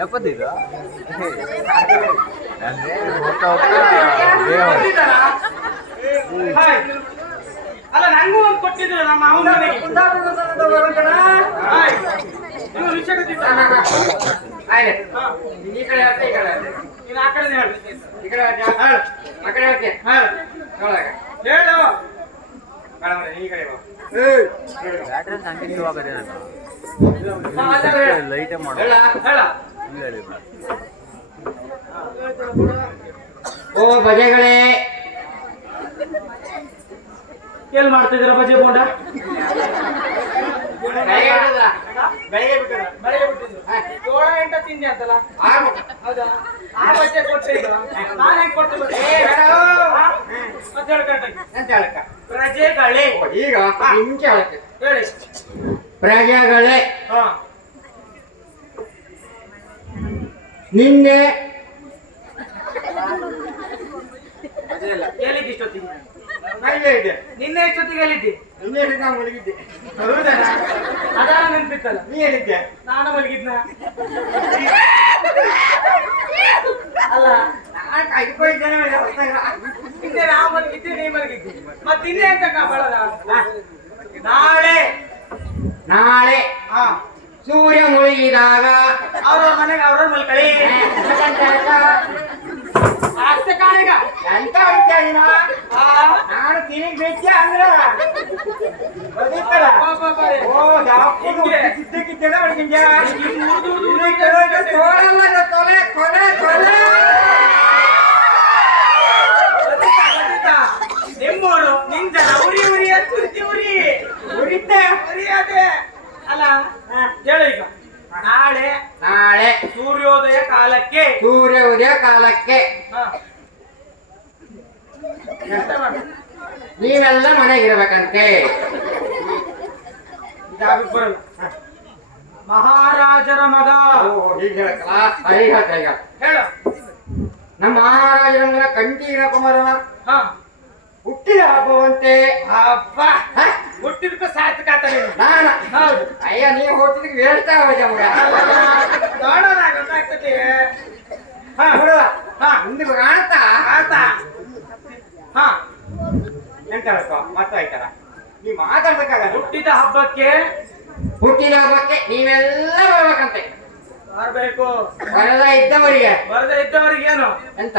ಎಪ್ಪತ್ತೈದು ಅಲ್ಲ ನಂಗೂ ಒಂದು ಕೊಟ್ಟಿದ್ರು ನಮ್ಮ ಅವನಿಗೆ ಈ ಕಡೆ ಈ ಕಡೆ ನೀನು ಆ ಕಡೆ ಹೇಳು ಈ ಕಡೆ ಆ ಕಡೆ ಹೇಳ್ತೀನಿ ಹೇಳು ಈ ಕಡೆ ಬ್ಯಾಟ್ರಿ ಸಂಖ್ಯೆ ಆಗದೆ ಲೈಟ್ ಮಾಡ ಓ ಬಜೆಗಳೇ ಎಲ್ಲಿ ಮಾಡ್ತಿದ್ದೀರ ಬಜೆ ಬೋಂಡ ಜೋಳ ಎಂಟ ತಿಂಡಿ ಅಂತಲ್ಲ ಹೌದಾ ಆ ಬಜೆ ಕೊಟ್ಟಿದ್ದು ನಾನು ಹೆಂಗ್ ಕೊಡ್ತೀನಿ ಪ್ರಜೆಗಳೇ ಈಗ ನಿಮ್ಗೆ ಹೇಳಿ ಪ್ರಜೆಗಳೇ ನಿನ್ನೆ ಎಲ್ಲಿದ್ದಿ ಇಷ್ಟೊತ್ತಿಗೆ ಮೈಲೇ ಇದೆ ನಿನ್ನೆ ಇಷ್ಟೊತ್ತಿಗೆ ಎಲ್ಲಿದ್ದಿ ನಿನ್ನೆ ನಾವು ಮಲಗಿದ್ದೆ ಅದ ನೆನ್ಪಿತ್ತಲ್ಲ ನೀ ಎಲ್ಲಿದ್ದೆ ನಾನು ಮಲಗಿದ್ನ ಅಲ್ಲ ನಾನು ಕಾಯ್ದುಕೊಂಡಿದ್ದೇನೆ ಹಿಂದೆ ನಾ ಮಲಗಿದ್ದೆ ನೀ ಮಲಗಿದ್ದಿ ಮತ್ತೆ ಇನ್ನೇ ಅಂತ ಕಾಪಾಡದ ನಾಳೆ ನಾಳೆ ಸೂರ್ಯ ಮುಳುಗಿದಾಗ ಅವ್ರವ್ರ ಮನೆಗೆ ಅವ್ರವ್ರ ಮಲ್ಕಳಿ ಅಷ್ಟೇ ಕಾಣಿಗ ಎಂತ ಹೊಡಿತ್ಯ ನೀನು ನಾನು ತಿರುಗಿ ಬೆಚ್ಚ ಅಂದ್ರ ಓ ಸಿದ್ದಕ್ಕಿದ್ದೇನೆ ಹೊಡಿಗಿದ್ಯಾ ತೋಳಲ್ಲ ತೊಲೆ ಕೊಲೆ ಕೊಲೆ ನಿಮ್ಮೋಳು ನಿಂದ ಉರಿ ಉರಿ ತುರ್ತಿ ಉರಿ ಉರಿತೆ ಉರಿಯದೆ ಅಲ್ಲ ಹೇಳು ಈಗ ನಾಳೆ ನಾಳೆ ಸೂರ್ಯೋದಯ ಕಾಲಕ್ಕೆ ಸೂರ್ಯ ಉದಯ ಕಾಲಕ್ಕೆ ನೀವೆಲ್ಲ ಮನೆಗಿರ್ಬೇಕಂತೆ ಬರಲ್ಲ ಮಹಾರಾಜರ ಮಗ ಹೇಳು ನಮ್ಮ ಮಹಾರಾಜರ ಮಗ ಕಂಠೀರ ಕುಮಾರನ ಹುಟ್ಟಿದ ಹಬ್ಬವಂತೆ ಹಬ್ಬ ಹುಟ್ಟಿದಕ್ಕೂ ಸಾರ್ಥಕಾತ ನಾನ ಹೌದು ಅಯ್ಯ ನೀವು ಹೊಟ್ಟಿದಕ್ಕೆ ಹೇಳ್ತಾ ಹೋದ ಮಗ ನೋಡೋಣ ಗೊತ್ತಾಗ್ತದೆ ನೋಡುವ ಮುಂದೆ ಕಾಣ್ತಾ ಆಯ್ತಾ ಎಂತ ಮತ್ತಾಯ್ತಲ್ಲ ನೀವ್ ಮಾತಾಡ್ಬೇಕಾಗಲ್ಲ ಹುಟ್ಟಿದ ಹಬ್ಬಕ್ಕೆ ಹುಟ್ಟಿದ ಹಬ್ಬಕ್ಕೆ ನೀವೆಲ್ಲ ಬರ್ಬೇಕಂತೆ ಬರ್ಬೇಕು ಬರದ ಇದ್ದವರಿಗೆ ಬರದೇ ಇದ್ದವರಿಗೆ ಏನು ಎಂತ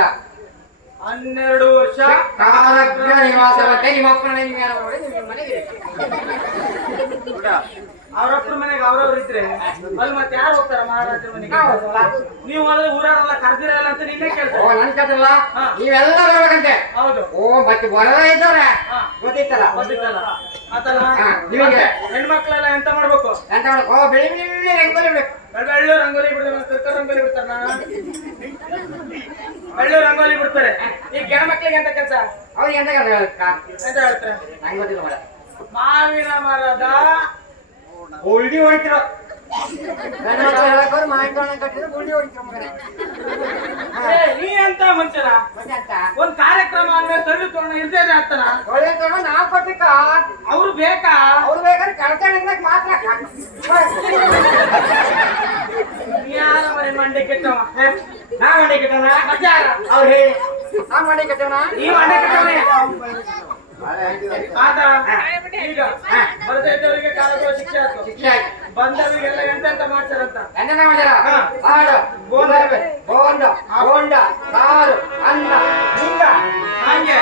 12 ವರ್ಷ ಕಾಲಜ್ಞ ನಿವಾಸವಂತೆ ನಿಮ್ಮ ಅಪ್ಪನ ಮನೆಗೆ ಅವ್ರಪ್ಪನ ಮನೆಗೆ ಅವ್ರವ್ರು ಇದ್ರೆ ಅಲ್ಲಿ ಮತ್ತೆ ಯಾರು ಹೋಗ್ತಾರ ಮಹಾರಾಜರ ಮನೆಗೆ ನೀವು ಹೋದ್ರೆ ಊರವರೆಲ್ಲ ಕರ್ದಿರಲ್ಲ ಅಂತ ನಿನ್ನೆ ಕೇಳ್ತಾರೆ ಓ ನನ್ ಕಥಲ್ಲ ನೀವೆಲ್ಲ ಬರ್ಬೇಕಂತೆ ಹೌದು ಓ ಮತ್ತೆ ಬರದ ಇದ್ದವ್ರೆ ಗೊತ್ತಿತ್ತಲ್ಲ ಗೊತ್ತಿತ್ತಲ್ಲ ಆತಲ್ಲ ನಿಮಗೆ ಹೆಣ್ಮಕ್ಳೆಲ್ಲ ಎಂತ ಮಾಡ್ಬೇಕು ಎಂತ ಮಾಡಕ್ ಓ ಬೆಳಿ ಬೆಳಿ ರಂಗೋಲಿ ಬಿಡ್ಬೇಕು ಬೆಳ್ಳು ರಂಗೋಲಿ ಬಿಡ್ತಾರೆ ಸರ್ಕಾರ ರಂಗೋಲಿ ಬಿಡ್ತಾರ ಬೆಳ್ಳು ರಂಗೋಲಿ ಬಿಡ್ತಾರೆ ಈ ಗೆಣ ಮಕ್ಳಿಗೆ ಎಂತ ಕೆಲಸ ಅವ್ರಿಗೆ ಎಂತ ಹೇಳಕ್ಕ ಎಂತ ಹೇಳ್ತಾರೆ ನಂಗೆ ಗೊತ್ತಿಲ್ಲ ಮರ ಮಾವಿನ ಮರದ ಉಲ್ಡಿ ಹೊಡಿತಿರೋ ಹೇಳಕ್ ಮಾಹಿತಿ ಕಟ್ಟಿದ್ರೆ ಉಲ್ಡಿ ಹೊಡಿತಿರೋ ಮಗನೇ ನೀ ಅಂತ ಮನುಷ್ಯನ ಒಂದ್ ಕಾರ್ಯಕ್ರಮ ಅಂದ್ಮೇಲೆ ತಳ್ಳು ತೋರಣ ಇಲ್ದೇ ಆಗ್ತಾನ ಒಳ್ಳೆ ತಗೊಂಡು ನಾವು ಕೊಟ್ಟಿಕ್ಕ ಅವ್ರು ಬೇಕಾ ಅವ್ರು ಬೇಕಾದ್ರೆ ಕಳ್ತನ ಮಾತ್ರ ಯಾರ ಮನೆ ಮಂಡೆ ಕೆಟ್ಟವ ನಾ ಮಂಡೆ ಕೆಟ್ಟವನ ಮಧ್ಯಾರ ಅವ್ರು ಹೇಳಿ ನಾ ಮಂಡೆ ಕೆಟ್ಟವನ ಈ ಮಂಡೆ ಕೆಟ್ಟವನೇ ಆತ ಈಗ ಬರದೇ ಇದ್ದವರಿಗೆ ಕಾಲದ ಶಿಕ್ಷೆ ಆಯ್ತು ಶಿಕ್ಷೆ ಆಯ್ತು ಬಂದವರಿಗೆಲ್ಲ ಎಂತೆಂತ ಮಾಡ್ತಾರಂತ ಎಂತ ಮಾಡ್ಯಾರ ಹಾಡು ಬೋಂಡ ಬೋಂಡ ಬೋಂಡ ಸಾರು ಅನ್ನ ಹಿಂಗ ಹಂಗೆ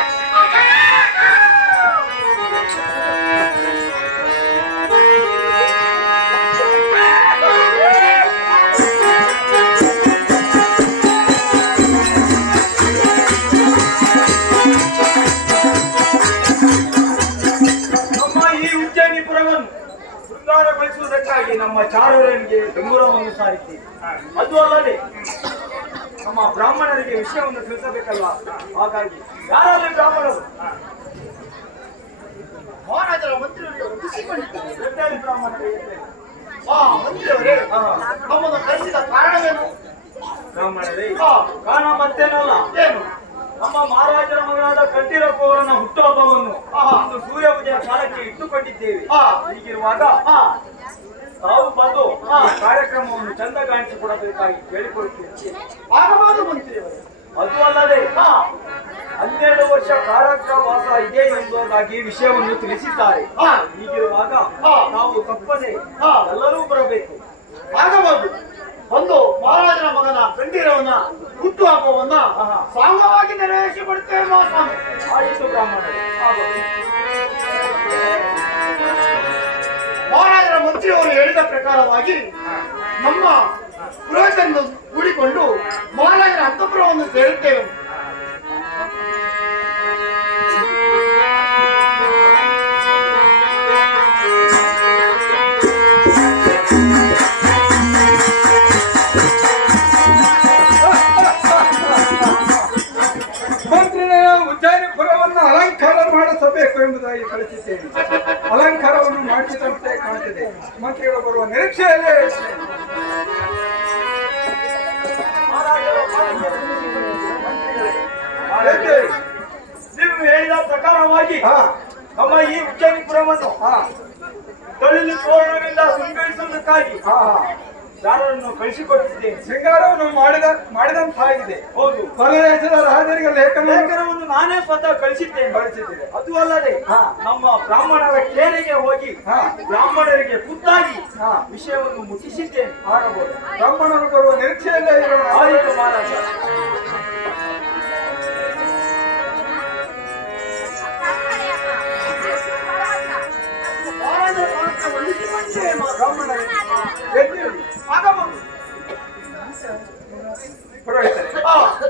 ಶೃಂಗಾರಗೊಳಿಸುವುದಕ್ಕಾಗಿ ನಮ್ಮ ಚಾರೂರನಿಗೆ ಡಂಗುರವನ್ನು ಸಾರಿಸಿ ಅದು ಅಲ್ಲದೆ ನಮ್ಮ ಬ್ರಾಹ್ಮಣರಿಗೆ ವಿಷಯವನ್ನು ತಿಳಿಸಬೇಕಲ್ವಾ ಹಾಗಾಗಿ ಯಾರಾದ್ರೂ ಬ್ರಾಹ್ಮಣರು ಮಹಾರಾಜರ ಮಂತ್ರಿಯವರಿಗೆ ಒಪ್ಪಿಸಿಕೊಂಡಿದ್ದಾರೆ ಬ್ರಾಹ್ಮಣರಿಗೆ ಮಂತ್ರಿಯವರೇ ನಮ್ಮನ್ನು ಕರೆಸಿದ ಕಾರಣವೇನು ಬ್ರಾಹ್ಮಣರೇ ಕಾರಣ ಮತ್ತೇನಲ್ಲ ಏನು ನಮ್ಮ ಮಹಾರಾಜರ ಮಗನಾದ ಕಂಠೀರಪ್ಪ ಅವರನ್ನ ಹುಟ್ಟುಹಬ್ಬವನ್ನು ಇಂದು ಸೂರ್ಯ ಚಾಲಕ್ಕೆ ಇಟ್ಟುಕೊಂಡಿದ್ದೇವೆ. ಹೀಗಿರುವಾಗ ತಾವು ಬಂದು ಕಾರ್ಯಕ್ರಮವನ್ನು ಚಂದ ಕಾಣಿಸಿಕೊಡಬೇಕಾಗಿ ಕೇಳಿಕೊಳ್ಳುತ್ತೇವೆ. ಆಗಬಹುದು ಮಂತ್ರಿಯವರೇ. ಅದು ಅಲ್ಲದೆ 12 ವರ್ಷ ಕಾರಾಗೃಹವಾಸ ಇದೆ ಎಂಬುದಾಗಿ ವಿಷಯವನ್ನು ತಿಳಿಸಿದ್ದಾರೆ. ಹೀಗಿರುವಾಗ ನಾವು ತಪ್ಪದೆ ಎಲ್ಲರೂ ಬರಬೇಕು. ಆಗಬಹುದು. ಒಂದು ಮಹಾರಾಜನ ಮಗನ ಕಂಠೀರವನ್ನ ಹುಟ್ಟು ಹಬ್ಬವನ್ನ ಸಾಂಗವಾಗಿ ನೆರವೇರಿಸಿಕೊಡುತ್ತೇವೆ ಮಹಾಸ್ವಾಮಿ. ಆಯಿತು ಬ್ರಾಹ್ಮಣರೇ. ಮಹಾರಾಜರ ಮಂತ್ರಿಯವರು ಹೇಳಿದ ಪ್ರಕಾರವಾಗಿ ನಮ್ಮ ಪುರೋಹಿತರನ್ನು ಕೂಡಿಕೊಂಡು ಮಹಾರಾಜರ ಅಂತಃಪುರವನ್ನು ಸೇರುತ್ತೇವೆ. ಉಜ್ಜಯಿನಿಪುರವನ್ನು ಅಲಂಕಾರ ಮಾಡಿಸಬೇಕು ಎಂಬುದಾಗಿ ಕಳಿಸಿದ್ದೇನೆ. ಅಲಂಕಾರವನ್ನು ಮಾಡಿಸಿದಂತೆ ಕಾಣುತ್ತಿದೆ. ಮಂತ್ರಿಗಳು ಬರುವ ನಿರೀಕ್ಷೆಯಲ್ಲೇ ನೀವು ಹೇಳಿದ ಪ್ರಕಾರವಾಗಿ ನಮ್ಮ ಈ ಉಜ್ಜಯಿನಿಪುರವನ್ನು ತೊಳಿಲು ತೋರಣದಿಂದ ಶೃಂಗರಿಸುವುದಕ್ಕಾಗಿ ಯಾರನ್ನು ಕಳಿಸಿಕೊಟ್ಟಿದ್ದೇನೆ. ಶೃಂಗಾರವನ್ನು ಮಾಡಿದಂತಾಗಿದೆ. ಹೌದು, ಪರದೇಶದ ರಾಜರಿಗೆ ಲೇಖನವನ್ನು ನಾನೇ ಸ್ವತಃ ಕಳಿಸಿದ್ದೇನೆ. ಅದು ಅಲ್ಲದೆ ನಮ್ಮ ಬ್ರಾಹ್ಮಣರ ಕೇರಿಗೆ ಹೋಗಿ ಬ್ರಾಹ್ಮಣರಿಗೆ ಖುದ್ದಾಗಿ ವಿಷಯವನ್ನು ಮುಟ್ಟಿಸಿದ್ದೇನೆ. ಆಗಬಹುದು. ಬ್ರಾಹ್ಮಣರು ಬರುವ ನಿರೀಕ್ಷೆಯಲ್ಲೇ ಇರೋಣ. ಆಯಿತು ಮಹಾರಾಜ. ಪುರೋಹಿತರೆ,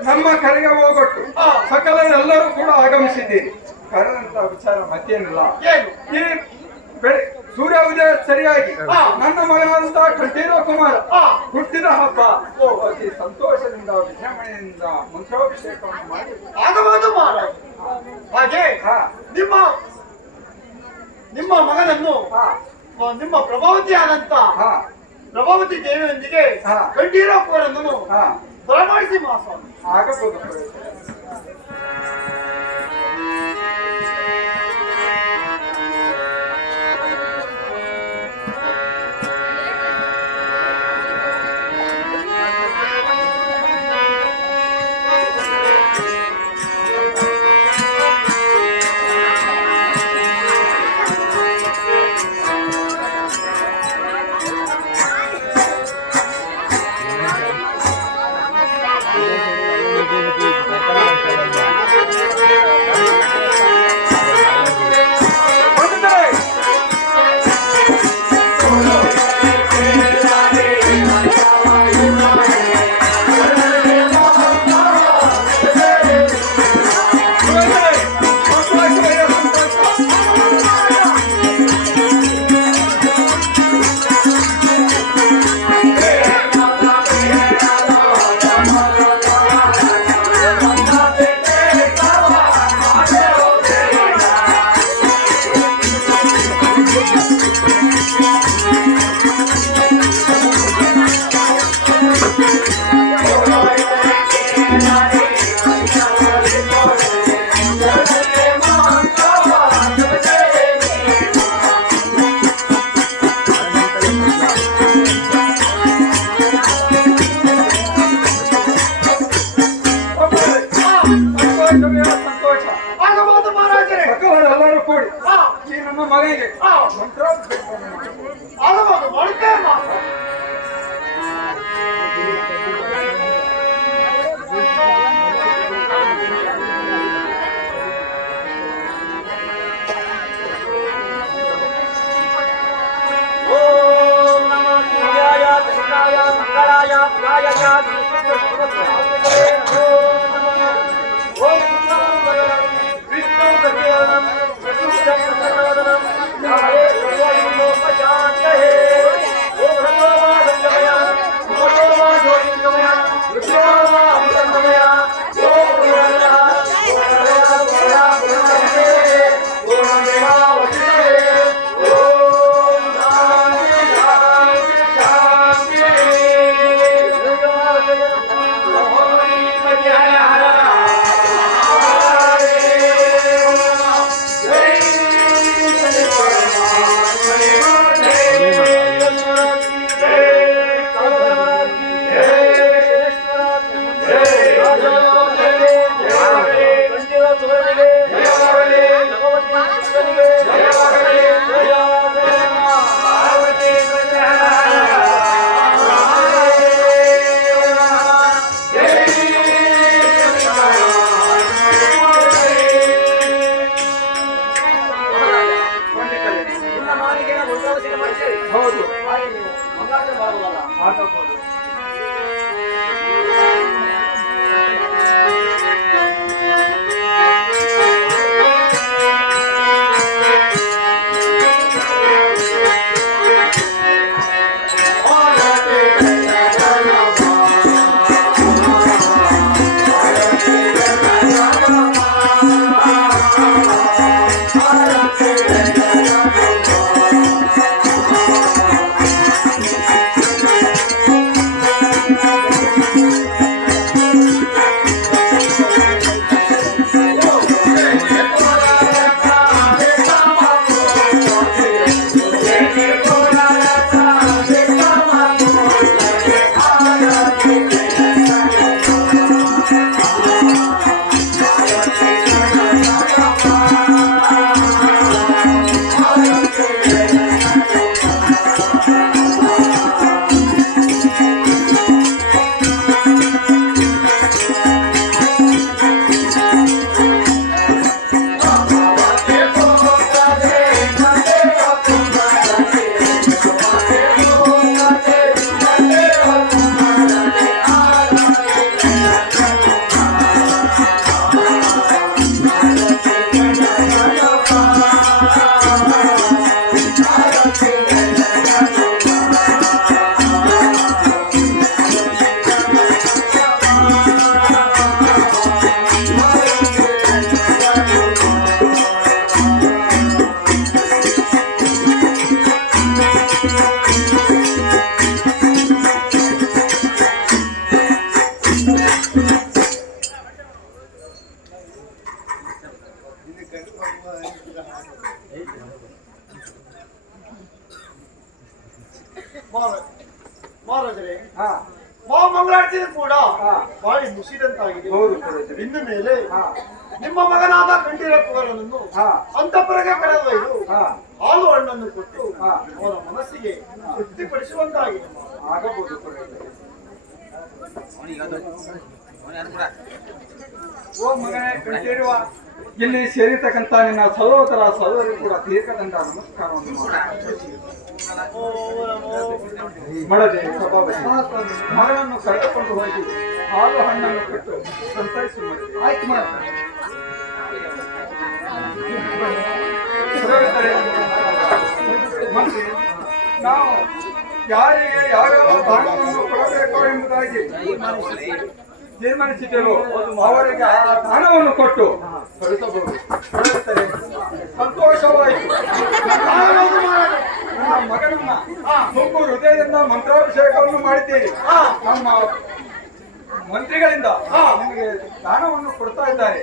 ನಮ್ಮ ಕರೆಗೆ ಹೋಗೊಟ್ಟು ಸಕಲರೆಲ್ಲರೂ ಕೂಡ ಆಗಮಿಸಿದ್ದೀರಿ. ಕರೆದಂತ ವಿಚಾರ ಮತ್ತೇನಿಲ್ಲ. ಈ ಸೂರ್ಯ ಉದಯ ಸರಿಯಾಗಿ ನನ್ನ ಮಗನಾದಂತಹ ಕಂಠೀರ ಕುಮಾರ ಹುಟ್ಟಿದ ಹಬ್ಬ ಅತಿ ಸಂತೋಷದಿಂದ ವಿಜೃಂಭಣೆಯಿಂದ ಮಂತ್ರಾಭಿಷೇಕವನ್ನು ಮಾಡಿ ಆಗಬಹುದು ಮಹಾರಾಜ. ಹಾಗೆ ನಿಮ್ಮ ಮಗನನ್ನು ನಿಮ್ಮ ಪ್ರಭಾವತಿ ಆದಂತ ಪ್ರಭಾವತಿ ದೇವಿಯೊಂದಿಗೆ ಕಂಠೀರ ಕುಮಾರನನ್ನು ಬರಮಾಡಿಸಿ ಮಹಾಸ್ವಾಮಿ. ಆಗಬಹುದು. ಸಂತೋಷ ಆಗಬಹುದು ಮಹಾರಾಜರೇ. ಸಕಲರೆಲ್ಲರೂ ಕೂಡಿ ಈ ನಮ್ಮ ಮಗನಿಗೆ ಆಗಬಹುದು, ಮಾಡುತ್ತೇವೆ ಮಹಾರಾಜ. ಓಂ ನಮಃ ಶಿವಾಯ ಕೃಷ್ಣಾಯ ಮಂಗಳಾಯ ಪುರಾಯ Yeah. ಹೌದು, ಹಾಗೆ ನೀವು ಮಂಗಳಾಚರಣೆ ಮಾಡಬಹುದಲ್ಲ? ಆಗಬಹುದು. ಮಹಾರಾಜರೇ, ಹಾ, ಮಂಗಳಾರತಿ ಕೂಡ ಹಾ. ಬಾಳಿ ಮುಸಿದಂತಾಗಿದೆ. ಹೌದು ಪುರೋಹಿತರೆ. ಇನ್ನು ಮೇಲೆ ಹಾ, ನಿಮ್ಮ ಮಗನಾದ ಕಂಠೀರಪ್ಪನನ್ನು ಹಾ, ಅಂತಃಪುರಕ್ಕೆ ಕರೆದೊಯ್ದು ಹಾ, ಹಾಲು ಹಣ್ಣನ್ನು ಕೊಟ್ಟು ಹಾ. ಅವರ ಮನಸ್ಸಿಗೆ ತೃಪ್ತಿಪಡಿಸುವಂತಾಗಿದೆ. ಆಗಬಹುದು ಪುರೋಹಿತರೆ. ಓ ಮಗನೇ ಕಂಠೀರವ, ಇಲ್ಲಿ ಸೇರಿರ್ತಕ್ಕಂಥ ನಿನ್ನ ಸಹೋದರ ಸಹೋದರಿ ಕೂಡ ದೀರ್ಘದಂಡ ನಮಸ್ಕಾರವನ್ನು ಮಾಡದೆ ಸಭಾಪತಿ ಮಗನನ್ನು ಕರೆದುಕೊಂಡು ಹೋಗಿ ಹಾಲು ಹಣ್ಣನ್ನು ಕೊಟ್ಟು ಸಂತೈಸು ಮಾಡಿದೆ. ಆಯ್ತು ಮಾಡ. ಪುರೋಹಿತರೇ, ಮಂತ್ರಿ, ನಾವು ಯಾರಿಗೆ ಯಾವ್ಯಾವ ದಾನವನ್ನು ಕೊಡಬೇಕು ಎಂಬುದಾಗಿ ತೀರ್ಮಾನಿಸಿದ್ದೆವು, ಅವರಿಗೆ ಆ ದಾನವನ್ನು ಕೊಟ್ಟು ಕಳಿಸಬಹುದು. ಪುರೋಹಿತರೇ, ಸಂತೋಷವಾಯಿತು. ನನ್ನ ಮಗನನ್ನ ತುಂಬು ಹೃದಯದಿಂದ ಮಂತ್ರಾಭಿಷೇಕವನ್ನು ಮಾಡಿದ್ದೀರಿ. ನಮ್ಮ ಮಂತ್ರಿಗಳಿಂದ ನಿಮಗೆ ದಾನವನ್ನು ಕೊಡ್ತಾ ಇದ್ದಾರೆ.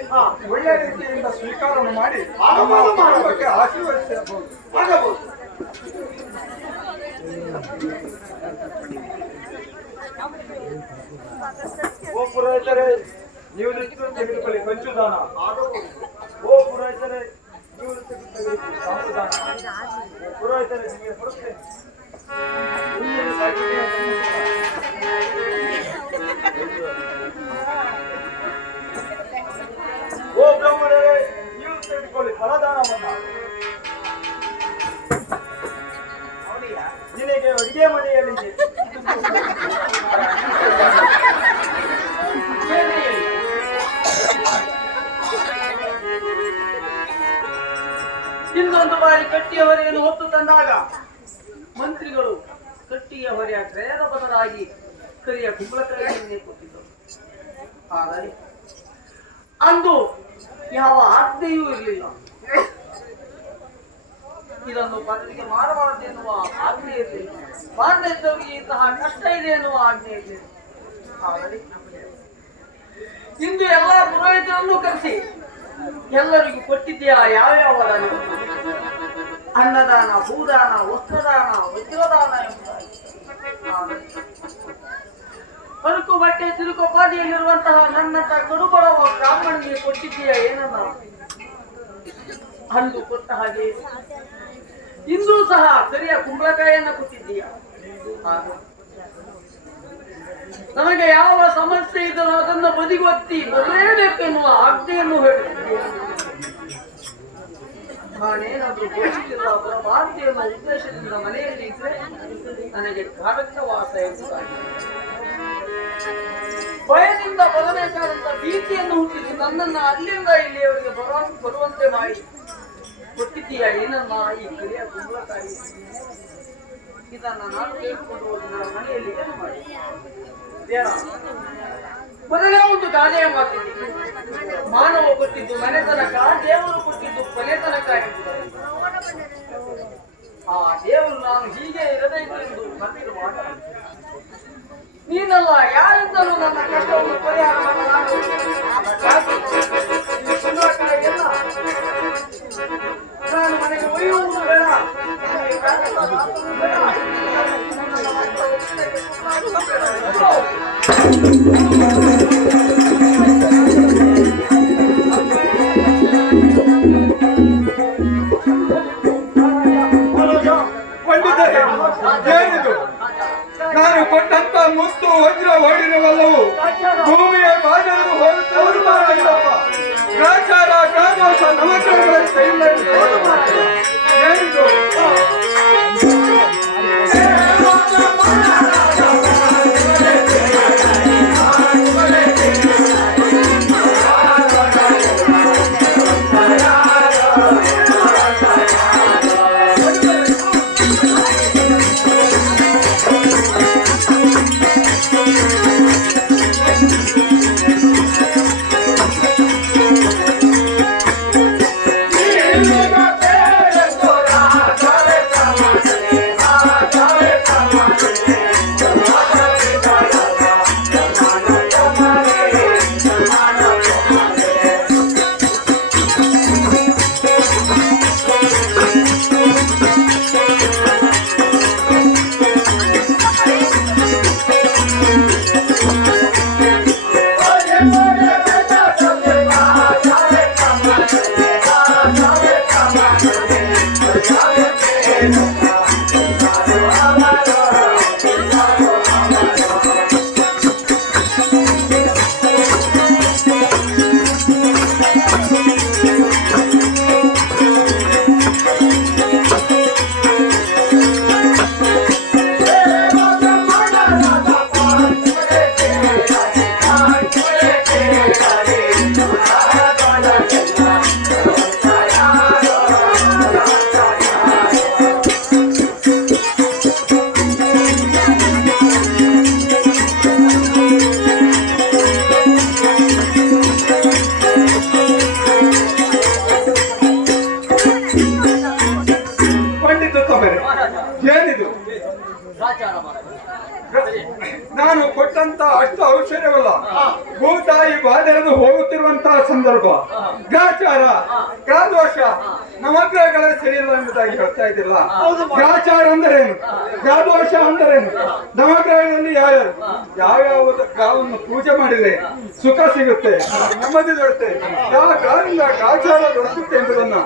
ಒಳ್ಳೆಯ ರೀತಿಯಿಂದ ಸ್ವೀಕಾರವನ್ನು ಮಾಡಿ ನಮ್ಮ ಕುಟುಂಬಕ್ಕೆ ಆಶೀರ್ವದಿಸಬಹುದು. ಆಗಬಹುದು. ಓ ಪುರೋಹಿತರೇ, ನೀವು ತೆಗೆದುಕೊಳ್ಳಿ ಕಂಚುದಾನ. ಓ ಪುರೋಹಿತರೇ, ನೀವು ತೆಗೆದುಕೊಳ್ಳಿ ಸಾಂಬುದಾನ. ಪುರೋಹಿತರೇ, ನಿಮಗೆ ಕೊಡುತ್ತೇನೆ. ಓ ಬ್ರಾಹ್ಮಣರೇ, ನೀವು ತೆಗೆದುಕೊಳ್ಳಿ ಫಲದಾನವನ್ನ. ನಿನಗೆ ಅಡಿಗೆ ಮನೆಯಲ್ಲಿದೆ. ಇನ್ನೊಂದು ಬಾರಿ ಕಟ್ಟಿಯ ಹೊರೆಯನ್ನು ಹೊತ್ತು ತಂದಾಗ ಮಂತ್ರಿಗಳು ಕಟ್ಟಿಯ ಹೊರೆಯ ಕ್ರಯದ ಬದಲಾಗಿ ಕರಿಯ ಕುಂಬಳಕಾಯಿಯನ್ನೇ ಕೊಟ್ಟಿದ್ದರು. ಆದರೆ ಅಂದು ಯಾವ ಆಜ್ಞೆಯೂ ಇರಲಿಲ್ಲ. ಇದನ್ನು ಪದವಿಗೆ ಮಾರಬಾರದೆನ್ನುವ ಆಜ್ಞೆ ಇರಲಿಲ್ಲ. ಮಾಡದೇ ಇದ್ದವರಿಗೆ ಇಂತಹ ಕಷ್ಟ ಇದೆ ಎನ್ನುವ ಆಜ್ಞೆ ಇರಲಿಲ್ಲ. ಆದರೆ ಇಂದು ಎಲ್ಲ ಪುರೋಹಿತರನ್ನು ಕರೆಸಿ ಎಲ್ಲರಿಗೂ ಕೊಟ್ಟಿದ್ದೀಯಾ ಯಾವ್ಯಾವ ದಾನ? ಅನ್ನದಾನ, ಭೂದಾನ, ವಸ್ತ್ರದಾನ, ವಜ್ರದಾನ ಎಂಬುದಾಗಿ. ಅಳುಕು ಬಟ್ಟೆ ತಿರುಕೋಪಾದಿಯಲ್ಲಿರುವಂತಹ ನನ್ನಂತ ಕಡುಬಡವ ಬ್ರಾಹ್ಮಣನಿಗೆ ಕೊಟ್ಟಿದ್ದೀಯಾ ಏನನ್ನ? ಅಂದು ಕೊಟ್ಟ ಹಾಗೆ ಇಂದು ಸಹ ಕರಿಯ ಕುಂಬಳಕಾಯಿಯನ್ನ ಕೊಟ್ಟಿದ್ದೀಯಾ. ನನಗೆ ಯಾವ ಸಮಸ್ಯೆ ಇದನ್ನು ಅದನ್ನು ಬದಿಗೊತ್ತಿ ಬರಲೇಬೇಕೆನ್ನುವ ಆಜ್ಞೆಯನ್ನು ಹೇಳುತ್ತಿದ್ದೀಯ. ನಾನೇನಾದ್ರೂ ಗೋಷ್ಠಿಯಿಂದ ಪರಮಾರ್ಥಿಯನ್ನು ಉದ್ದೇಶದಿಂದ ಮನೆಯಲ್ಲಿ ಇದ್ರೆ ನನಗೆ ಕಾರಕವಾಸ ಎಂಬುದಾಗಿದೆ. ಭಯದಿಂದ ಬರಬೇಕಾದಂತ ಭೀತಿಯನ್ನು ಹುಟ್ಟಿಸಿ ನನ್ನನ್ನ ಅಲ್ಲಿಂದ ಇಲ್ಲಿಯವರೆಗೆ ಬರುವಂತೆ ಮಾಡಿ ಕೊಟ್ಟಿದ್ದೀಯ ಏನನ್ನ ಈ ಕಿರಿಯ ಕುಂಬಳಕಾಯಿ. ಇದನ್ನ ನಾನು ಕೇಳಿಕೊಂಡು ಹೋಗಿ ನನ್ನ ಮನೆಯಲ್ಲಿ ಏನು ಮಾಡಿ ಬೇಡ. ಮೊದಲೇ ಒಂದು ಗಾದೆಯ ಮಾತಿದೆ, ಮಾನವ ಕೊಟ್ಟಿದ್ದು ಮನೆ ತನಕ, ದೇವರು ಕೊಟ್ಟಿದ್ದು ಕೊನೆ ತನಕ ಎಂಬುದಾಗಿ. ಆ ದೇವರು ನಾನು ಹೀಗೆ ಇರಬೇಕು ಎಂದು ನಂಬಿರುವಾಗ ನೀನಲ್ಲ ಯಾರಿಂದಲೂ ನನ್ನ ಕಷ್ಟವನ್ನು ಪರಿಹಾರ ಮಾಡಲಾಗುವುದಿಲ್ಲ. ನಾನು ಮನೆಗೆ ಒಯ್ಯುವುದು ಬೇಡ. ಏನಿದು? ನಾನು ಕೊಟ್ಟಂತ ಮುತ್ತು ವಜ್ರ ಓಡಿನವಲ್ಲವು ಭೂಮಿಯ ಬಾಜರು ಹೋಗುತ್ತಪ್ಪ. ಗ್ರಾಚಾರ ಗ್ರಾಮೋಷ ನಮಸ್ಕಾರಗಳ ಏನಿದು? ಏನಿದು? ನಾನು ಕೊಟ್ಟಂತ ಅಷ್ಟು ಔಷಧವಲ್ಲ, ಭೂತಾಯಿ ಬಾಧೆಯನ್ನು ಹೋಗುತ್ತಿರುವಂತಹ ಸಂದರ್ಭ, ಗ್ರಾಚಾರ ಗ್ರಾದೋಷ ನವಗ್ರಹಗಳ ಸರಿಯಿಲ್ಲ ಎಂಬುದಾಗಿ ಹೇಳ್ತಾ ಇದ್ದಿಲ್ಲ. ಗ್ರಾಚಾರ ಅಂದರೇನು, ಗ್ರಾದೋಷ ಅಂದರೇನು, ನವಗ್ರಹಗಳಲ್ಲಿ ಯಾವ್ಯಾವ ಗ್ರಹವನ್ನು ಪೂಜೆ ಮಾಡಿದ್ರೆ ಸುಖ ಸಿಗುತ್ತೆ, ನೆಮ್ಮದಿ ದೊರೆಯುತ್ತೆ, ಯಾವ ಗ್ರಹದಿಂದ ಗ್ರಾಚಾರ ದೊರಕುತ್ತೆ ಎಂಬುದನ್ನು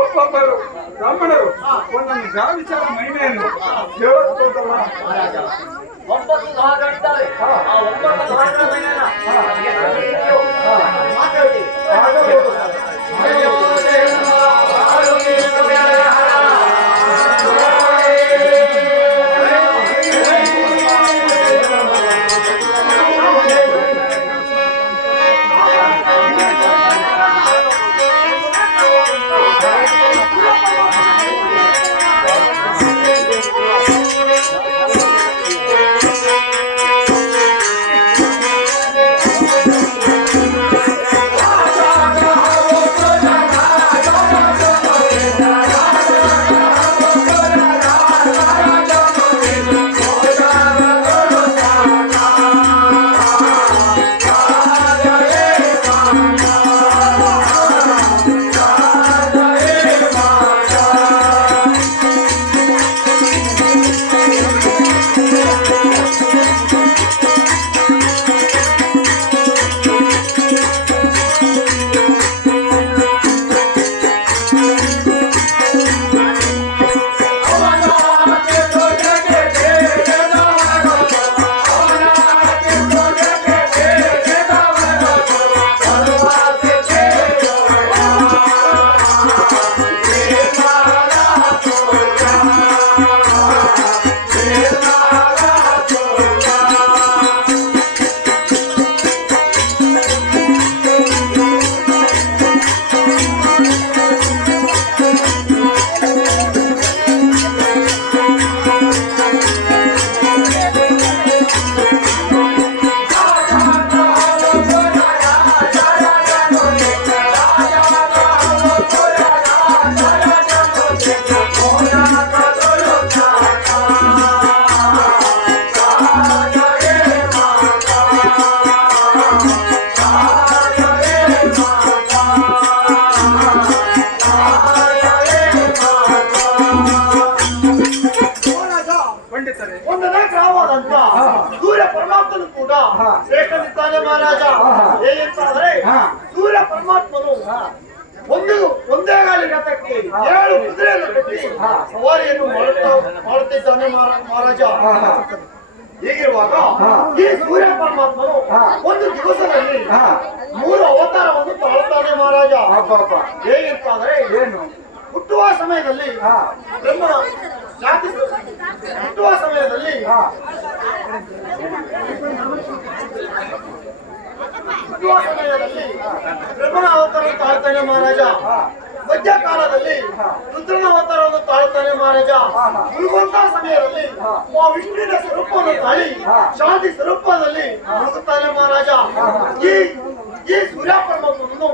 ಒಬ್ಬೊಬ್ಬರು ಬ್ರಾಹ್ಮಣರು ಒಂದೊಂದು ಗ್ರಹ ವಿಚಾರ ಮಹಿಮೆಯನ್ನು ಹೇಳೋದಲ್ಲ. 9 ಗ್ರಹಗಳಿದ್ದಾವೆ. ಆ 9 ಗ್ರಹಗಳ ಮೇಲಿನ ಕುದುರೆಯನ್ನು ಕಟ್ಟಿ ಸವಾರಿಯನ್ನು ಮಾಡುತ್ತಿದ್ದಾನೆ ಮಹಾರಾಜ. ಹೀಗಿರುವಾಗ ಈ ಸೂರ್ಯ ಪರಮಾತ್ಮನು ಒಂದು ದಿವಸದಲ್ಲಿ 3 ಅವತಾರವನ್ನು ತಾಳುತ್ತಾನೆ ಮಹಾರಾಜ. ಹೇಗೆಂತಾದರೆ ಹುಟ್ಟುವ ಸಮಯದಲ್ಲಿ ಬ್ರಹ್ಮನ ಜಾತಿ ಹುಟ್ಟುವ ಸಮಯದಲ್ಲಿ ಬ್ರಹ್ಮನ ಅವತಾರವನ್ನು ತಾಳ್ತಾನೆ ಮಹಾರಾಜ. ಮಧ್ಯಕಾಲದಲ್ಲಿ ರುದ್ರನ ಅವತಾರವನ್ನು ತಾಳುತ್ತಾನೆ ಮಹಾರಾಜ. ಮುಳುಗುವಂತಹ ಸಮಯದಲ್ಲಿ ವಿಷ್ಣುವಿನ ಸ್ವರೂಪವನ್ನು ತಾಳಿ ಶಾಂತಿ ಸ್ವರೂಪದಲ್ಲಿ ಮುಳುಗುತ್ತಾನೆ ಮಹಾರಾಜ. ಈ ಸೂರ್ಯ ಪರಮಾತ್ಮನನ್ನು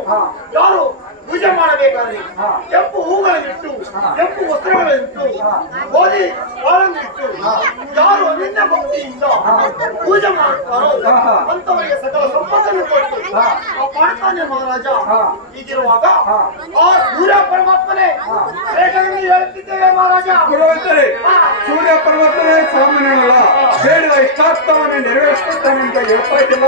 ಯಾರು ಪೂಜೆ ಮಾಡಬೇಕಾದ್ರೆ ಕೆಂಪು ಹೂಗಳನ್ನಿಟ್ಟು ಕೆಂಪು ವಸ್ತ್ರಗಳನ್ನಿಟ್ಟು ಗೋಧಿ ಕಾಳನ್ನಿಟ್ಟು ಯಾರು ಅನನ್ಯ ಭಕ್ತಿಯಿಂದ ಪೂಜೆ ಮಾಡುತ್ತಾರೋ ಅಂತವರಿಗೆ ಸಕಲ ಸಂಪತ್ತನ್ನು ಕೊಟ್ಟು ಮಾಡ್ತಾನೆ ಮಹಾರಾಜ. ಹೀಗಿರುವಾಗ ಆ ಸೂರ್ಯ ಪರಮಾತ್ಮನೇ ಶ್ರೇಷ್ಠನೆಂದು ಹೇಳುತ್ತಿದ್ದೇವೆ ಮಹಾರಾಜ. ಸೂರ್ಯ ಪರಮಾತ್ಮನೇ ಸಾಮಾನ್ಯನಲ್ಲ, ಬೇಡ ಇಷ್ಟಾರ್ಥವನ್ನು ನೆರವೇರಿಸುತ್ತಾನೆ ಅಂತ ಹೇಳ್ತಾ ಇದ್ದಿಲ್ಲ.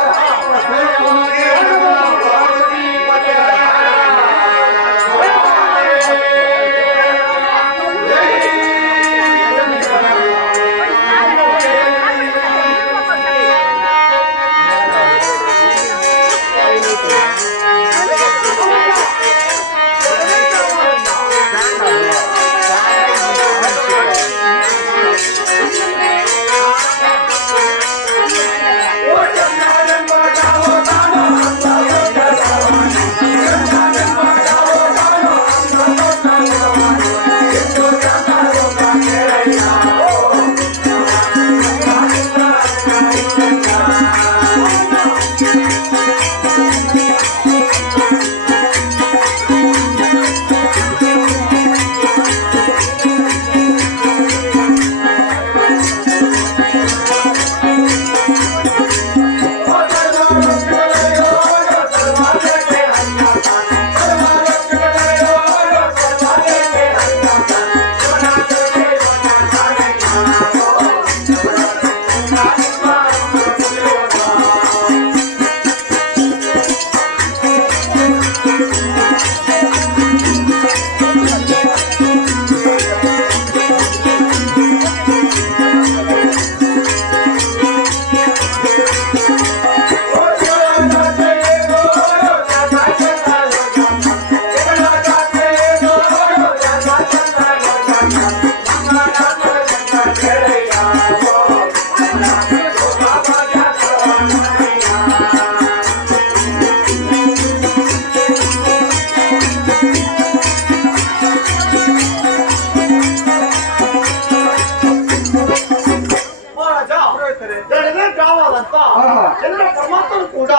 ಚಂದ್ರ ಪರಮಾತ್ಮನು ಕೂಡ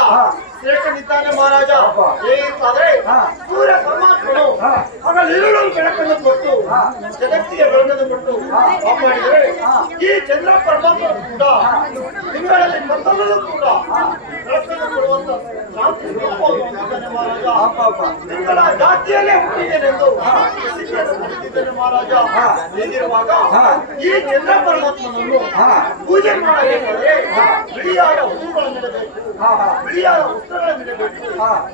ಶ್ರೇಷ್ಠನಿದ್ದಾನೆ ಮಹಾರಾಜ. ಹೇಗಿರ್ತಾದ್ರೆ ಸೂರ್ಯ ಪರಮಾತ್ಮನು ಹಗಲಿರುಳು ಬೆಳಕನ್ನು ಕೊಟ್ಟು ಜಗತ್ತಿಗೆ ಬೆಳಕನ್ನು ಕೊಟ್ಟು ಮಾಡಿದರೆ ಈ ಚಂದ್ರ ಪರಮಾತ್ಮನು ಕೂಡ ತಿಂಗಳಲ್ಲಿ ಕತ್ತಲಲ್ಲೂ ಕೂಡ ಬೆಳಕನ್ನು ಕೊಡುವಂತ ಶಾಂತಿ ಸ್ವರೂಪವಾಗಿದ್ದಾನೆ ಮಹಾರಾಜ. ತಿಂಗಳ ಜಾತಿಯಲ್ಲೇ ಹುಟ್ಟಿದ್ದೇನೆಂದು ಪ್ರಸಿದ್ಧಿಯನ್ನು ಮಹಾರಾಜ. ಹೀಗಿರುವಾಗ ಈ ಚಂದ್ರ ಪರಮಾತ್ಮನನ್ನು ಪೂಜೆ ಮಾಡಬೇಕಾದ್ರೆ ಬಿಳಿಯಾದ ಹೂವುಗಳನ್ನಿಡಬೇಕು, ಬಿಳಿಯಾದ ವಸ್ತ್ರಗಳನ್ನಿಡಬೇಕು.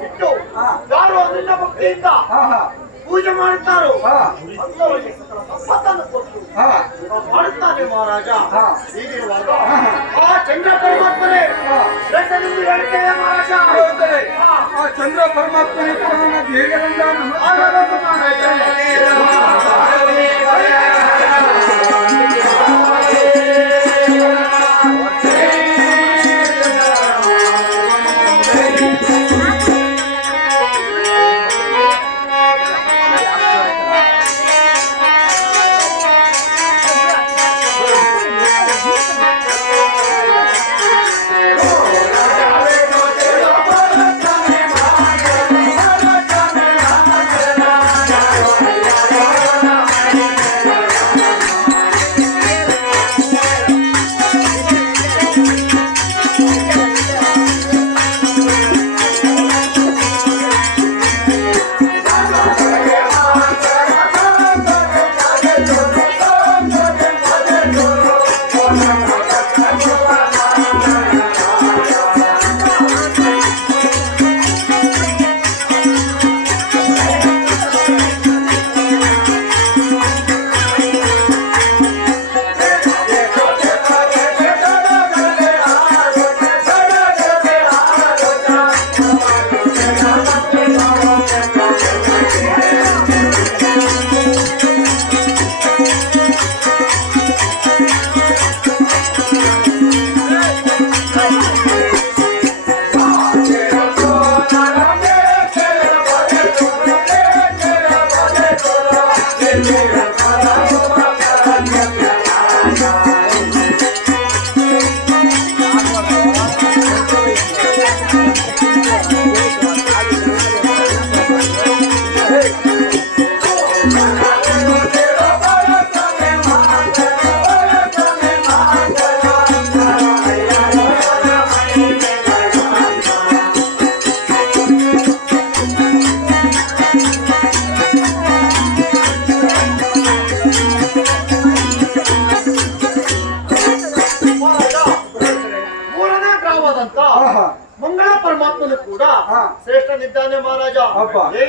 ಇಟ್ಟು ಯಾರು ಅದನ್ನ ಭಕ್ತಿಯಿಂದ ಪೂಜೆ ಮಾಡುತ್ತಾರೋ ಅಂತವರಿಗೆ ಸಕಲ ಸಂಪತ್ತನ್ನು ಕೊಟ್ಟು ಮಾಡುತ್ತಾನೆ ಮಹಾರಾಜ. ಹೀಗಿರುವಾಗ ಆ ಚಂದ್ರ ಪರಮಾತ್ಮನೇ ಶ್ರೇಷ್ಠನೆಂದು ಹೇಳ್ತೇವೆ ಮಹಾರಾಜ. ಆ ಚಂದ್ರ ಪರಮಾತ್ಮನೇ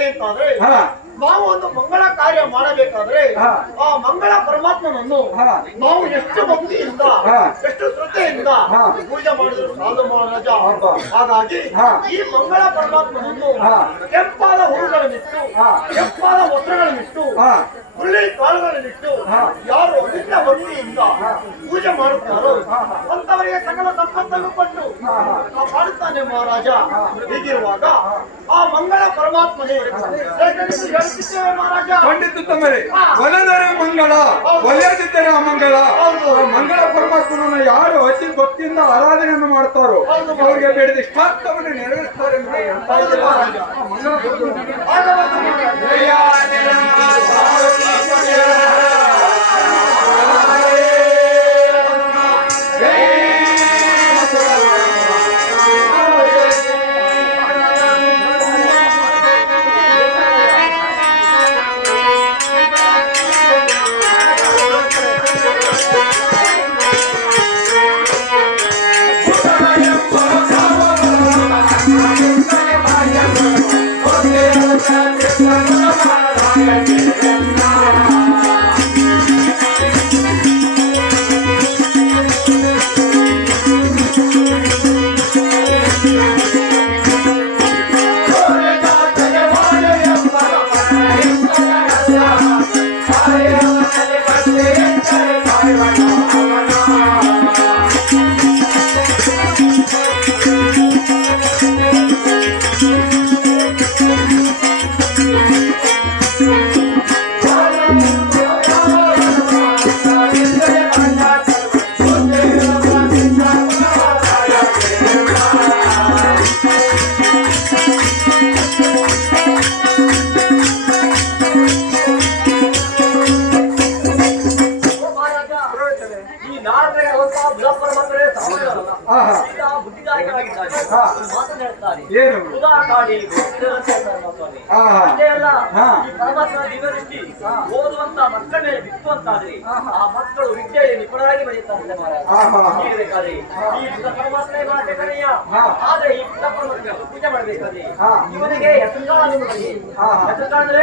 ಅಂತಾದ್ರೆ ಹಾ ನಾವು ಒಂದು ಮಂಗಳ ಕಾರ್ಯ ಮಾಡಬೇಕಾದ್ರೆ ಹಾ. ಆ ಮಂಗಳ ಪರಮಾತ್ಮನನ್ನು ಹಾ. ನಾವು ಎಷ್ಟು ಭಕ್ತಿಯಿಂದ ಹಾ. ಎಷ್ಟು ಶ್ರದ್ಧೆಯಿಂದ ಹಾ. ಪೂಜೆ ಮಾಡಿದ್ರು ಸಾಧು ಮಹಾರಾಜ. ಹೌದಾ? ಹಾಗಾಗಿ ಹಾ. ಈ ಮಂಗಳ ಪರಮಾತ್ಮನನ್ನು ಹಾ. ಕೆಂಪಾದ ಹೂಗಳನ್ನಿಟ್ಟು ಹಾ. ಕೆಂಪಾದ ವಸ್ತ್ರಗಳನ್ನಿಟ್ಟು ಹಾ ಹುಳ್ಳಿ ಕಾಳುಗಳನ್ನಿಟ್ಟು ಹಾ. ಯಾರು ಅಧಿಕ ಭಕ್ತಿಯಿಂದ ಪೂಜೆ ಮಾಡುತ್ತಾರೋ ಅಂತವರಿಗೆ ಸಕಲ ಸಂಪತ್ತನ್ನು ಕೊಟ್ಟು ಮಾಡುತ್ತಾನೆ ಮಹಾರಾಜ. ಹೀಗಿರುವಾಗ ಆ ಮಂಗಳ ಪರಮಾತ್ಮನೇ ಹೇಗೆಂದು ಹೇಳುತ್ತಿದ್ದೇವೆ ಮಹಾರಾಜ. ಖಂಡಿತ ತಮ್ಮರೇ, ಒಲೆದರೆ ಮಂಗಳ, ಒಲೆಯದಿದ್ದರೆ ಅಮಂಗಳ. ಆ ಮಂಗಳ ಪರಮಾತ್ಮನನ್ನು ಯಾರು ಅತಿ ಭಕ್ತಿಯಿಂದ ಆರಾಧನೆಯನ್ನು ಮಾಡ್ತಾರೋ ಅವರಿಗೆ ಬೇಡಿದ ಇಷ್ಟಾರ್ಥವನ್ನು ನೆರವೇರಿಸ್ತಾರೆ ಎಂದು ಹೇಳ್ತಾ ಇದ್ದಾರೆ ಮಹಾರಾಜ. ಆ ಮಂಗಳ ಏನು ಓದುವಂತ ಮಕ್ಕಳ ಮೇಲೆ ಬಿತ್ತು ಅಂತಾದ್ರೆ ಆ ಮಕ್ಕಳು ವಿದ್ಯೆಯಲ್ಲಿ ನಿಪುಣರಾಗಿ ಬೆಳೆಯುತ್ತಾರೆ ಮಹಾರಾಜ. ಈ ಪರಮಾತ್ಮನೇ ಮಾಡಬೇಕನೆಯ. ಆದ್ರೆ ಈ ಪರಮಾತ್ಮ ಪೂಜೆ ಮಾಡಬೇಕಾದ್ರೆ ಇವನಿಗೆ ಹೆಸರುಕಾಲದಲ್ಲಿ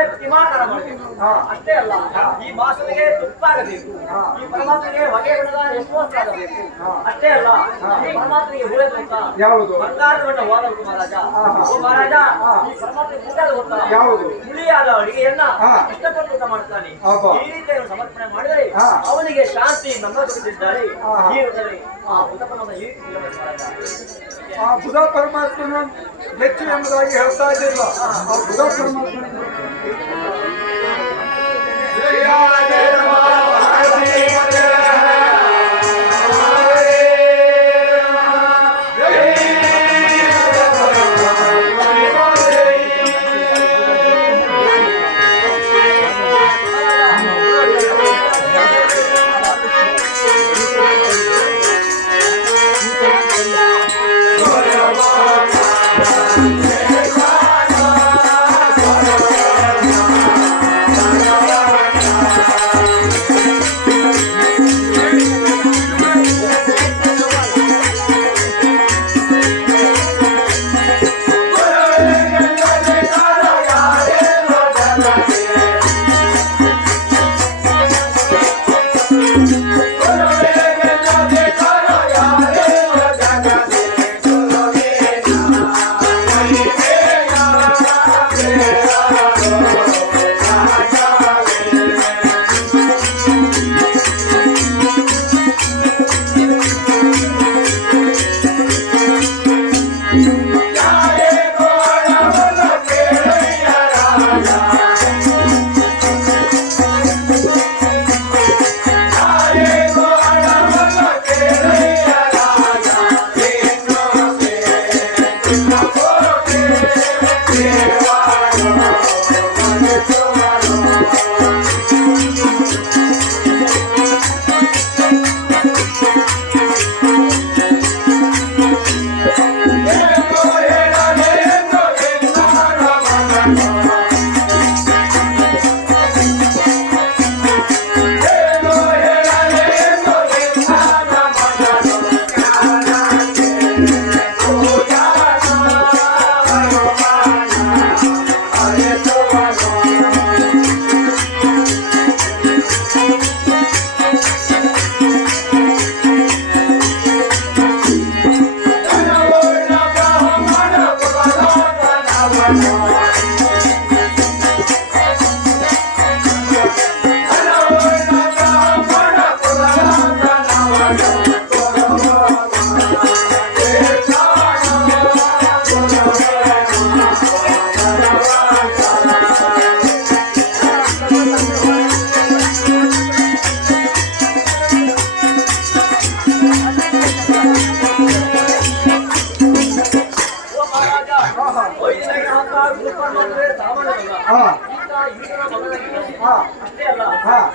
ಪ್ರತಿಮಾಕಾರ ಮಾಡಬೇಕು. ಅಷ್ಟೇ ಅಲ್ಲ, ಈ ಮಾಸನಿಗೆ ತುಪ್ಪಾಗಬೇಕು. ಈ ಪರಮಾತ್ಮನಿಗೆ ಹೊಗೆ ಬಣ್ಣದ ಯಶೋಸ್ತ್ರ ಆಗಬೇಕು. ಅಷ್ಟೇ ಅಲ್ಲ, ಈ ಪರಮಾತ್ಮನಿಗೆ ಹುಳೆ ಗೊತ್ತಾ ಯಾವುದು? ಬಂಗಾರದ ಬಣ್ಣ ಹೋಗಬೇಕು ಮಹಾರಾಜ. ಓ ಮಹಾರಾಜ, ಈ ಪರಮಾತ್ಮ ಊಟದ ಗೊತ್ತಾ? ಯಾವುದು? ಹುಳಿಯಾದ ಅಡಿಗೆಯನ್ನ ಇಷ್ಟಪಟ್ಟು ಊಟ ಮಾಡ್ತಾನೆ. ಈ ರೀತಿಯನ್ನು ಸಮರ್ಪಣೆ ಮಾಡಿದರೆ ಅವನಿಗೆ ಶಾಂತಿ ನಮ್ಮ ಕೊಟ್ಟಿದ್ದಾರೆ. ಈ ಋತುವಿನಲ್ಲಿ ಆ ಬುಧ ಪರಮಾತ್ಮ ಈ ರೀತಿ ಪೂಜೆ ಮಹಾರಾಜ. ಆ ಬುಧ ಪರಮಾತ್ಮನ ಹೆಚ್ಚು ಎಂಬುದಾಗಿ ಹೇಳ್ತಾ ಇದ್ದಿಲ್ಲ. ಆ ಬುಧ ಪರಮಾತ್ಮನ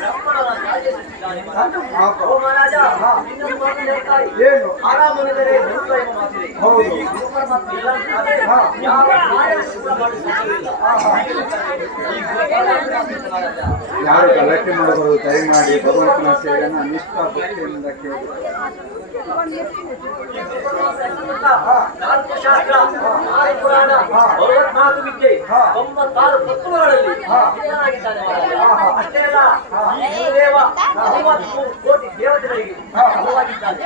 ಬ್ರಹ್ಮನ ರಾಜೇಶಿದ್ದಾನೆ. ಮಹಾಪ್ರಭು. ಓ ಮಹಾರಾಜ, ಇನ್ನೊಂದು ಮಾತು ಹೇಳ್ತಾರೆ. ಏನು? ಆರಾಮನಿದರೆ ದುಃಖ ಎಂಬ ಮಾತಿದೆ. ಹೌದು. ಈ ಗುರುಪರ ಮಾತು ಇಲ್ಲ ಅಂತಾದ್ರೆ ಹಾ. ಯಾವ ಕಾರ್ಯ ಕೂಡ ಮಾಡಿ ಸಾಧ್ಯವಿಲ್ಲ. ಈ ಗುರುಪರ ಮಹಾರಾಜ ಯಾರು ಗಲಾಟೆ ಮಾಡಬಾರದು, ದಯಮಾಡಿ ಭಗವಂತನ ಸೇವೆಯನ್ನು ನಿಷ್ಠಾ ಭಕ್ತಿಯಿಂದ ಕೇಳಿ. ನಾಲ್ಕು ಶಾಸ್ತ್ರ, 6 ಪುರಾಣ, 64 ವಿದ್ಯೆ, 96 ತತ್ವಗಳಲ್ಲಿ ವಿಜಯನಾಗಿದ್ದಾನೆ ಮಹಾರಾಜ. ಅಷ್ಟೇ ಅಲ್ಲ, ಈ ಗುರುದೇವ 33 ಕೋಟಿ ದೇವತೆಗಳಿಗೆ ಗುರುವಾಗಿದ್ದಾನೆ.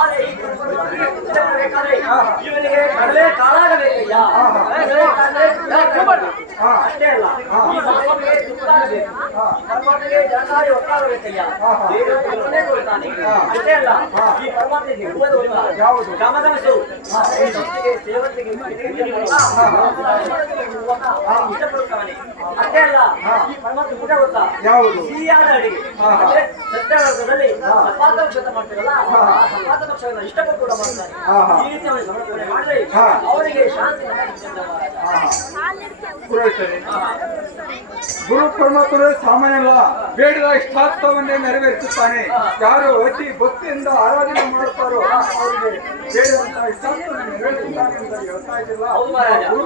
ಆದರೆ ಈ ಬೇಕಾದ್ರೆ ಇವನಿಗೆ ಕಡಲೆ ಕಾಲಾಗಬೇಕಯ್ಯ. ಅಷ್ಟೇ ಅಲ್ಲ, ಈ ಭಗವಂತನಿಗೆ ತುತ್ತಾಗಬೇಕು, ಪರಮಾತ್ಮನಿಗೆ ಜನಕಾರಿ ಒಟ್ಟಾಗಬೇಕಯ್ಯ. ದೇವರನ್ನೇ ಕೊಡ್ತಾನೆ. ಅಷ್ಟೇ ಅಲ್ಲ, ಈ ಪರಮಾತ್ಮನಿಗೆ ಗಮನಸು ಸೇವಕರಿಗೆ ಇಷ್ಟಪಡುತ್ತಾನೆ. ಅಷ್ಟೇ ಅಲ್ಲ, ಈ ಪರಮಾತ್ಮ ಊಟ ಗೊತ್ತಾ? ಯಾವುದು? ಸಿಹಿಯಾದ ಅಡಿಗೆ. ಅಂದ್ರೆ ಸತ್ಯಾಗ್ರಹದಲ್ಲಿ ಸಪಾತಪಕ್ಷ ಮಾಡ್ತಾರಲ್ಲ, ಆ ಸಪಾತಪಕ್ಷವನ್ನು ಇಷ್ಟಪಟ್ಟು ಊಟ ಮಾಡ್ತಾನೆ. ಈ ರೀತಿ ಅವನಿಗೆ ಸಮರ್ಪಣೆ ಮಾಡಿದ್ರೆ ಅವನಿಗೆ ಶಾಂತಿ. ಪುರೋಹಿತರೇ, ಗುರು ಪರಮಾತ್ಮರು ಸಾಮಾನ್ಯ ಬೇಡದ ಇಷ್ಟಾರ್ಥವನ್ನೇ ನೆರವೇರಿಸುತ್ತಾನೆ. ಯಾರು ಅತಿ ಭಕ್ತಿಯಿಂದ ಆರಾಧನೆ ಮಾಡುತ್ತಾರೋ ಅವರಿಗೆ ಬೇಡದಂತಹ ಇಷ್ಟಾರ್ಥವನ್ನು ನೆರವೇರಿಸುತ್ತಾನೆ ಅಂತ ಹೇಳ್ತಾ ಇದ್ದಿಲ್ಲ. ಗುರು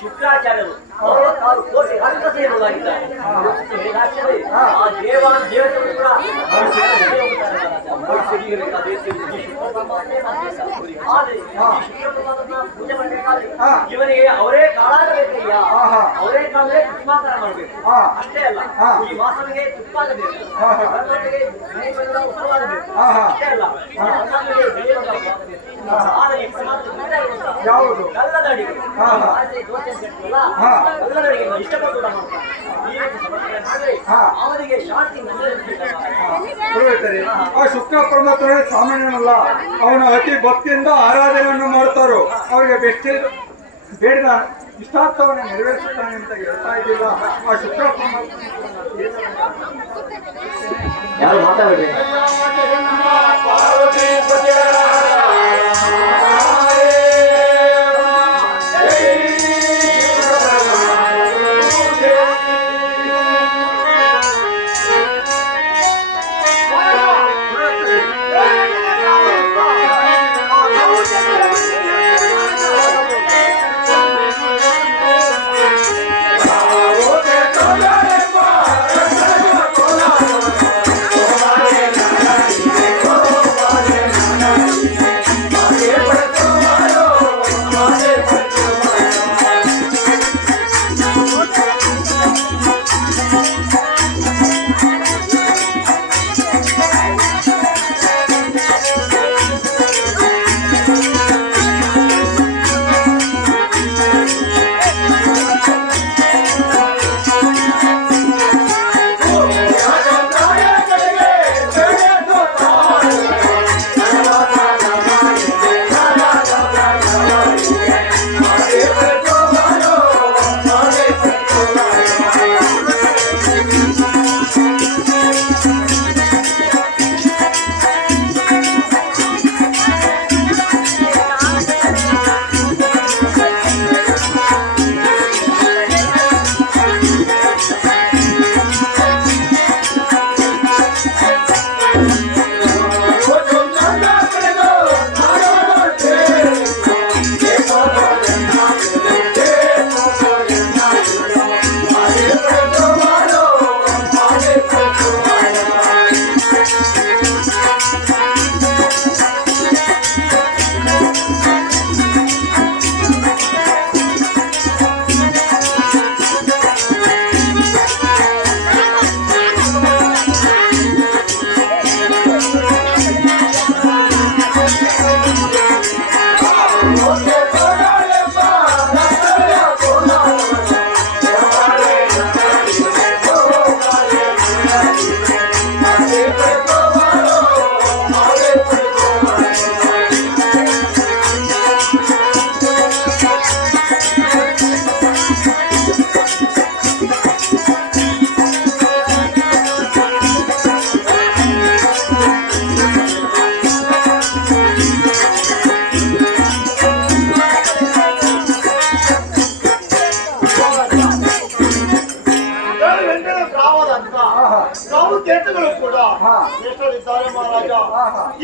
ಶುಕ್ರಾಚಾರ್ಯರು 66 ಕೋಟಿ ರಾಕ್ಷಸೇನರಾಗಿದ್ದಾರೆ. ಆ ದೇವಾನ್ ದೇವತೆಗಳು ಕೂಡ ಪೂಜೆ ಮಾಡಬೇಕಾದ್ರೆ ಇವನಿಗೆ ಅವರೇ ಕಾಳಾಗಬೇಕಯ್ಯ. ಅವರೇ ಕಾಲೇ ಪ್ರತಿಮಾಕಾರ ಮಾಡಬೇಕು. ಅಷ್ಟೇ ಅಲ್ಲ, ಈ ಮಾಸನಿಗೆ ತುಪ್ಪಾಗಬೇಕು, ಗಣಪತಿಗೆ ಉತ್ಸವಾಗಬೇಕು. ಅಷ್ಟೇ ಅಲ್ಲ, ಆದರೆ ಈ ಯಾವುದು? ಕಲ್ಲದ ಅಡಿಗೆ ದೋಸೆ ಕಟ್ಟಲ್ಲ, ಕಲ್ಲದ ಅಡಿಗೆ ಇಷ್ಟಪಟ್ಟು ಊಟ ಮಾಡ್ತಾನೆ. ಈ ರೀತಿ ಸಮರ್ಪಣೆ ಮಾಡಿದ್ರೆ ಅವನಿಗೆ ಶಾಂತಿ ಪುರೋಹಿತರೇ, ಆ ಶುಕ್ರ ಪರಮಾತ್ಮರೇ ಸಾಮಾನ್ಯನಲ್ಲ. ಅವನ ಅತಿ ಭಕ್ತಿಯಿಂದ ಆರಾಧನೆಯನ್ನು ಮಾಡ್ತಾರೋ ಅವರಿಗೆ ಬೇಡಿದ ಇಷ್ಟಾರ್ಥವನ್ನು ನೆರವೇರಿಸುತ್ತಾನೆ ಅಂತ ಹೇಳ್ತಾ ಇದ್ದಿಲ್ಲ. ಆ ಶುಕ್ರ ಪರಮಾತ್ಮ ಯಾರು ಮಾತಾಡಬೇಡಿ.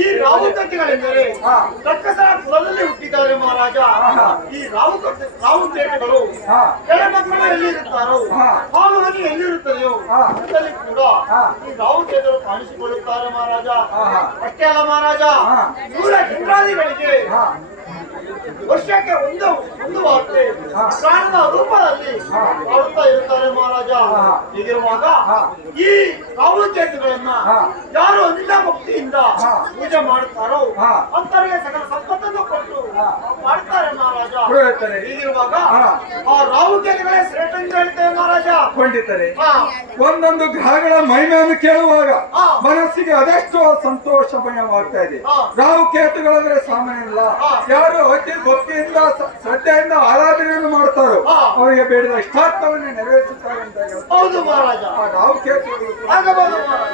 ಈ ರಾವುತತೆಗಳೆಂದರೆ ರಕ್ಕಸರ ಕುಲದಲ್ಲಿ ಹುಟ್ಟಿದ್ದಾರೆ ಮಹಾರಾಜ. ಈ ರಾವುತತೆಗಳು ಕೆಳ ಮಕ್ಕಳು ಎಲ್ಲಿರುತ್ತಾರೋ ಹಾಲು ಹನಿ ಎಲ್ಲಿರುತ್ತದೆಯೋ ಅದರಲ್ಲಿ ಕೂಡ ಈ ರಾವುತತೆಗಳು ಕಾಣಿಸಿಕೊಳ್ಳುತ್ತಾರೆ ಮಹಾರಾಜ. ಅಷ್ಟೇ ಅಲ್ಲ ಮಹಾರಾಜ, ನೂರ ಇಂದ್ರಾದಿಗಳಿಗೆ ವರ್ಷಕ್ಕೆ ಒಂದು ವಾರ್ತೆ ಪ್ರಾಣದ ರೂಪದಲ್ಲಿ ಆಡುತ್ತಾ ಇರುತ್ತಾರೆ ಮಹಾರಾಜ. ಹೀಗಿರುವಾಗ ಈ ರಾಹುಚೇತುಗಳನ್ನ ಯಾರು ಅನಿಲ ಭಕ್ತಿಯಿಂದ ಪೂಜೆ ಮಾಡುತ್ತಾರೋ ಅಂತವರಿಗೆ ಸಕಲ ಸಂಪತ್ತನ್ನು ಕೊಟ್ಟು ಮಾಡ್ತಾರೆ ಮಹಾರಾಜ. ಹೀಗಿರುವಾಗ ಆ ರಾಹುಚೇತುಗಳೇ ಶ್ರೇಷ್ಠ ಎಂದು ಹೇಳ್ತೇವೆ ಮಹಾರಾಜ. ಖಂಡಿತರೆ ಒಂದೊಂದು ಗ್ರಹಗಳ ಮಹಿಮೆಯನ್ನು ಕೇಳುವಾಗ ಮನಸ್ಸಿಗೆ ಅದೆಷ್ಟೋ ಸಂತೋಷಮಯವಾಗ್ತಾ ಇದೆ. ರಾಹು ಕೇತುಗಳಂದ್ರೆ ಸಾಮಾನ್ಯ ಇಲ್ಲ. ಯಾರು ಅತಿ ಭಕ್ತಿಯಿಂದ ಶ್ರದ್ಧೆಯಿಂದ ಆರಾಧನೆಯನ್ನು ಮಾಡ್ತಾರೋ ಅವರಿಗೆ ಬೇಡಿದ ಇಷ್ಟಾರ್ಥವನ್ನೇ ನೆರವೇರಿಸುತ್ತಾರೆ ಅಂತ ಹೇಳ್ತಾರೆ. ಹೌದು ಮಹಾರಾಜ. ಆ ರಾಹು ಕೇತುಗಳು ಆಗಬಹುದು ಮಹಾರಾಜ.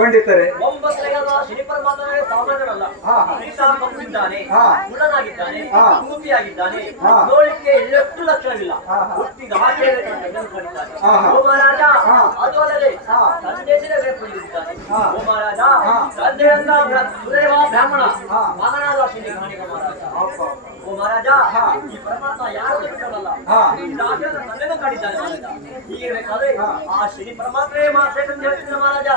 ಖಂಡಿತರೆ ಶನಿ ಪರಮಾತ್ಮನೇ ಸಾಮಾನ್ಯನಲ್ಲ. ಈತ ಮಗುವಿದ್ದಾನೆ, ಗುಣನಾಗಿದ್ದಾನೆ, ಮೂರ್ತಿಯಾಗಿದ್ದಾನೆ, ನೋಡಲಿಕ್ಕೆ ಎಷ್ಟು ಲಕ್ಷಣವಿಲ್ಲ. ಹುಟ್ಟಿದ ಹಾಗೆ ಕಡಿತಾನೆ. ಓ ಮಹಾರಾಜ, ಅದು ಅಲ್ಲದೆ ತಂದೆಯಿಂದ ಬೇರ್ಪಡಿಸಿದ್ದಾನೆ. ಓ ಮಹಾರಾಜ, ತಂದೆಯನ್ನ ಸುರೇವ ಬ್ರಾಹ್ಮಣ ಮಗನಾದ ಶನಿ ಕಾಣಿಕ ಮಹಾರಾಜ. ಓ ಮಹಾರಾಜ, ಈ ಪರಮಾತ್ಮ ಯಾರು ಬಿಟ್ಟಲ್ಲ, ತಂದೆನೂ ಕಾಡಿದ್ದಾನೆ ಮಹಾರಾಜ. ಹೀಗಿರಬೇಕಾದ್ರೆ ಆ ಶನಿ ಪರಮಾತ್ಮೇ ಮಾತ್ರ ಅಂತ ಹೇಳ್ತಿದ್ದ ಮಹಾರಾಜ.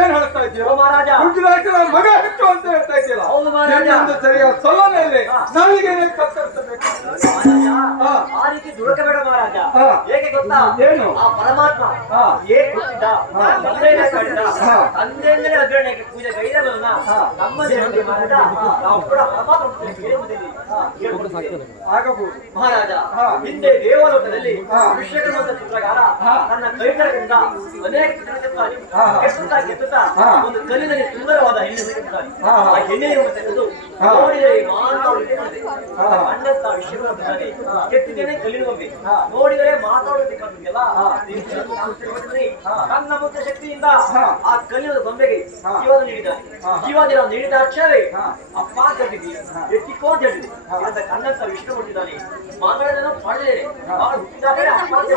ಏನ್ ಹೇಳ್ತಾ ಇದ್ದೀರಾ ಮಹಾರಾಜ? ಮಗ ಹೆಚ್ಚು ಅಂತ ಹೇಳ್ತಾ ಇದ್ದೀರಾ? ಹೌದು ಮಹಾರಾಜ. ಸರಿಯಾದ ಸಲಹೆಯಲ್ಲಿ ನಮಗೇನೆ ಕತ್ತರಿಸಬೇಕು. ಆ ರೀತಿ ದುಡುಕಬೇಡ ಮಹಾರಾಜ. ಹೇಗೆ ಗೊತ್ತಾ? ಏನು? ಆ ಪರಮಾತ್ಮ ಹೇಗೆ ಹುಟ್ಟಿದ, ತಂದೆಯನ್ನೇ ಕಂಡ, ತಂದೆಯಿಂದಲೇ ಅಗ್ರಣೆಗೆ ಪೂಜೆ ಕೈದವನ್ನ ನಮ್ಮದೇ ಹೇಳಿ ಮಹಾರಾಜ. ನಾವು ಕೂಡ ಪರಮಾತ್ಮ ಆಗಬಹುದು ಮಹಾರಾಜ. ಹಿಂದೆ ದೇವಲೋಕದಲ್ಲಿ ವಿಶ್ವಕರ್ಮ ಚಿತ್ರಗಾರ ತನ್ನ ಕೈಗಳಿಂದ ಅನೇಕ ಚಿತ್ರಚಿತ್ರವಾಗಿ ಕೆತ್ತುತ್ತಾ ಒಂದು ಕಲ್ಲಿನಲ್ಲಿ ಸುಂದರವಾದ ಹೆಣ್ಣು ಸಿಗುತ್ತಾರೆ. ಆ ಹೆಣ್ಣೆಯನ್ನು ತೆಗೆದು ನೋಡಿದರೆ ಮಾತಾಡುತ್ತೆ ಅಣ್ಣಂತ ವಿಶ್ವಕರ್ಮನೇ ಕೆತ್ತಿದ್ದೇನೆ ಕಲ್ಲಿನ ಗೊಂಬೆ ನೋಡಿದರೆ ಮಾತಾಡುತ್ತೆ ಕಣ್ಣಿಗೆಲ್ಲ ತನ್ನ ಮುಖ್ಯ ಶಕ್ತಿಯಿಂದ ಆ ಕಲ್ಲಿನ ಗೊಂಬೆಗೆ ಜೀವನ ನೀಡಿದ್ದಾನೆ. ಜೀವನ ನೀಡಿದ ಅಕ್ಷರವೇ ಅಪ್ಪ ಕಟ್ಟಿದ್ವಿ ಎತ್ತಿಕೋ ಅಂತ ಹೇಳಿದ್ವಿ. ಅಂತ ಕನ್ನಡ ವಿಷ್ಣು ಕೊಟ್ಟಿದ್ದಾನೆ. ಮಗಳನ್ನ ಪಡೆದೇನೆ ಮಗಳು ಹುಟ್ಟಿದಾಗಲೇ ಅಪ್ಪಾಜಿ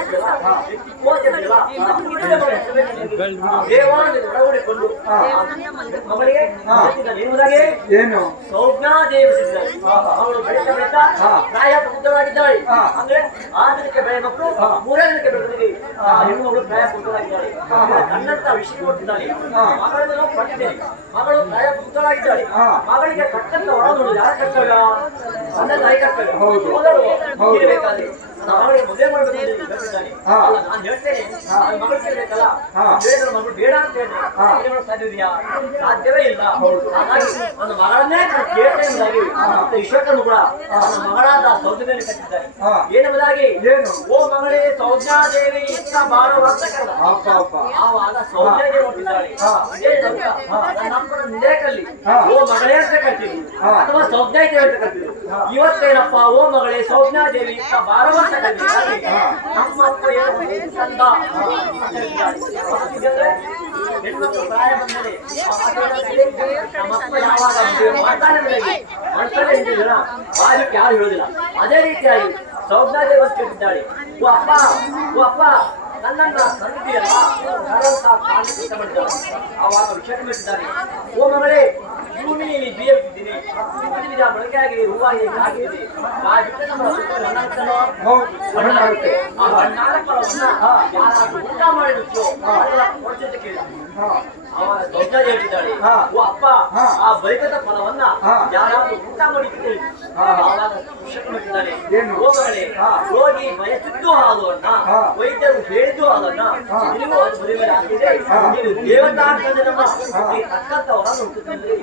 ದೇವಾಲಯಕೊಂಡು ಮಗಳಿಗೆ ಏನು ಸೌಜ್ಞಾದೇವಿ ಸಿದ್ಧಾಳೆ. ಅವಳು ಬೆಳೆತ ಬೆಳೆತ ಪ್ರಾಯ ಪುತ್ರರಾಗಿದ್ದಾಳೆ. ಅಂದ್ರೆ 6 ದಿನಕ್ಕೆ ಬೆಳೆ ಮಕ್ಕಳು 3 ದಿನಕ್ಕೆ ಬೆಳೆದಿದೆ. ಹೆಣ್ಣು ಮಗಳು ಪ್ರಾಯ ಪುತ್ರರಾಗಿದ್ದಾಳೆ. ಕನ್ನಡ ವಿಷಯ ಕೊಟ್ಟಿದ್ದಾಳೆ. ಮಗಳನ್ನು ಪಡೆದಿದ್ದೇನೆ. ಮಗಳು ಪ್ರಾಯ ಪುತ್ರರಾಗಿದ್ದಾಳೆ. ಮಗಳಿಗೆ ಕಟ್ಟಂತ ಒಳಗೊಂಡು ಯಾರ ಕರ್ತವ್ಯ? ನನ್ನ ತಾಯಿ ಕರ್ತವ್ಯ. ಇರಬೇಕಾದ್ರೆ ಮಗಳಿಗೆ ಮದುವೆ ಮಾಡಬೇಕು ನಾನು ಹೇಳ್ತೇನೆ. ಮಗಳು ಕೇಳಬೇಕಲ್ಲ, ಹೇಳಿದ್ರೆ ಮಗಳು ಬೇಡ ಅಂತ ಹೇಳಿದ್ರೆ ಸಾಧ್ಯ ಇದೆಯಾ? ಸಾಧ್ಯವೇ ಇಲ್ಲ. ಹಾಗಾಗಿ ನನ್ನ ಮಗಳನ್ನೇ ಕೇಳ್ತೇನೆ. ವಿಶ್ವಕನ್ನು ಕೂಡ ನನ್ನ ಮಗಳಾದ ಸೌಜನ್ಯವನ್ನು ಕಟ್ಟಿದ್ದಾರೆ. ಏನೆಂಬುದಾಗಿ ಓ ಮಗಳೇ ಸೌಜ್ಞಾದೇವಿ ಇಷ್ಟ ಬಾರೋ ಅಂತ ಕರೆದ. ಆವಾಗ ಸೌಜ್ಞಾದೇವಿ ಹೊಟ್ಟಿದ್ದಾಳೆ. ನನ್ನ ಅಪ್ಪನ ನಿಂದೇಕಲ್ಲಿ ಓ ಮಗಳೇ ಅಂತ ಕರ್ತೀವಿ ಅಥವಾ ಸೌಜ್ಞಾದೇವಿ ಅಂತ ಕರ್ತೀವಿ. ಇವತ್ತೇನಪ್ಪ ಓ ಮಗಳೇ ಸೌಜ್ಞಾದೇವಿ ಇಷ್ಟ ಬಾರೋ ಅಂತ ಕರ್ತೀವಿ. ನಮ್ಮ ಅಪ್ಪ ಚಂದ ಹೆಣ್ಮಕ್ಳು ಪ್ರಾಯ ಬಂದರೆ ನಮ್ಮಪ್ಪ ಯಾವಾಗ ಬಾಜಕ್ಕೆ ಯಾರು ಹೇಳುದಿಲ್ಲ. ಅದೇ ರೀತಿಯಾಗಿ ಸೌಜ್ಞಾದೇವಿ ಅಂತ ಕೇಳಿದ್ದಾಳೆ. ಓ ಅಪ್ಪ ನನ್ನನ್ನ ಕರೆದಿದೆಯಲ್ಲ ಆವಾಗ ವಿಷಯ ಮಾಡಿದ್ದಾರೆ. ಓ ಮಗಳೇ ಭೂಮಿಯಲ್ಲಿ ಬೀಳುತ್ತಿದ್ದೀನಿ, ಮೊಳಕೆ ಆಗಿದೆ, ಹೂವಾಗಿದೆ, ಆಗಿದೆ. ಯಾರಾದ್ರೂ ಊಟ ಮಾಡಿದ್ರು ಅಂತ ಕೇಳಿದ. ಅವಾಗ ಸೌಜ್ಞಾದೇವಿ ಹೇಳ್ತಿದ್ದಾಳೆ. ಓ ಅಪ್ಪ ಆ ಬಲಿಕದ ಫಲವನ್ನ ಯಾರಾದ್ರೂ ಊಟ ಮಾಡಿ ಕೇಳಿ. ಆವಾಗ ವಿಷಯ ಮಾಡಿದ್ದಾನೆ. ಓ ಮಗಳೇ ರೋಗಿ ಬಯಸಿದ್ದು ಆದವನ್ನ ವೈದ್ಯರು ಹೇಳಿದ್ದು ಅದನ್ನ ನಿನಗೂ ಅದು ಬರಿಮೇಲೆ ಹಾಕಿದೆ. ನೀನು ದೇವತಾ ತಕ್ಕಂತವರನ್ನು ಹುಟ್ಟುತ್ತಿದ್ದರೆ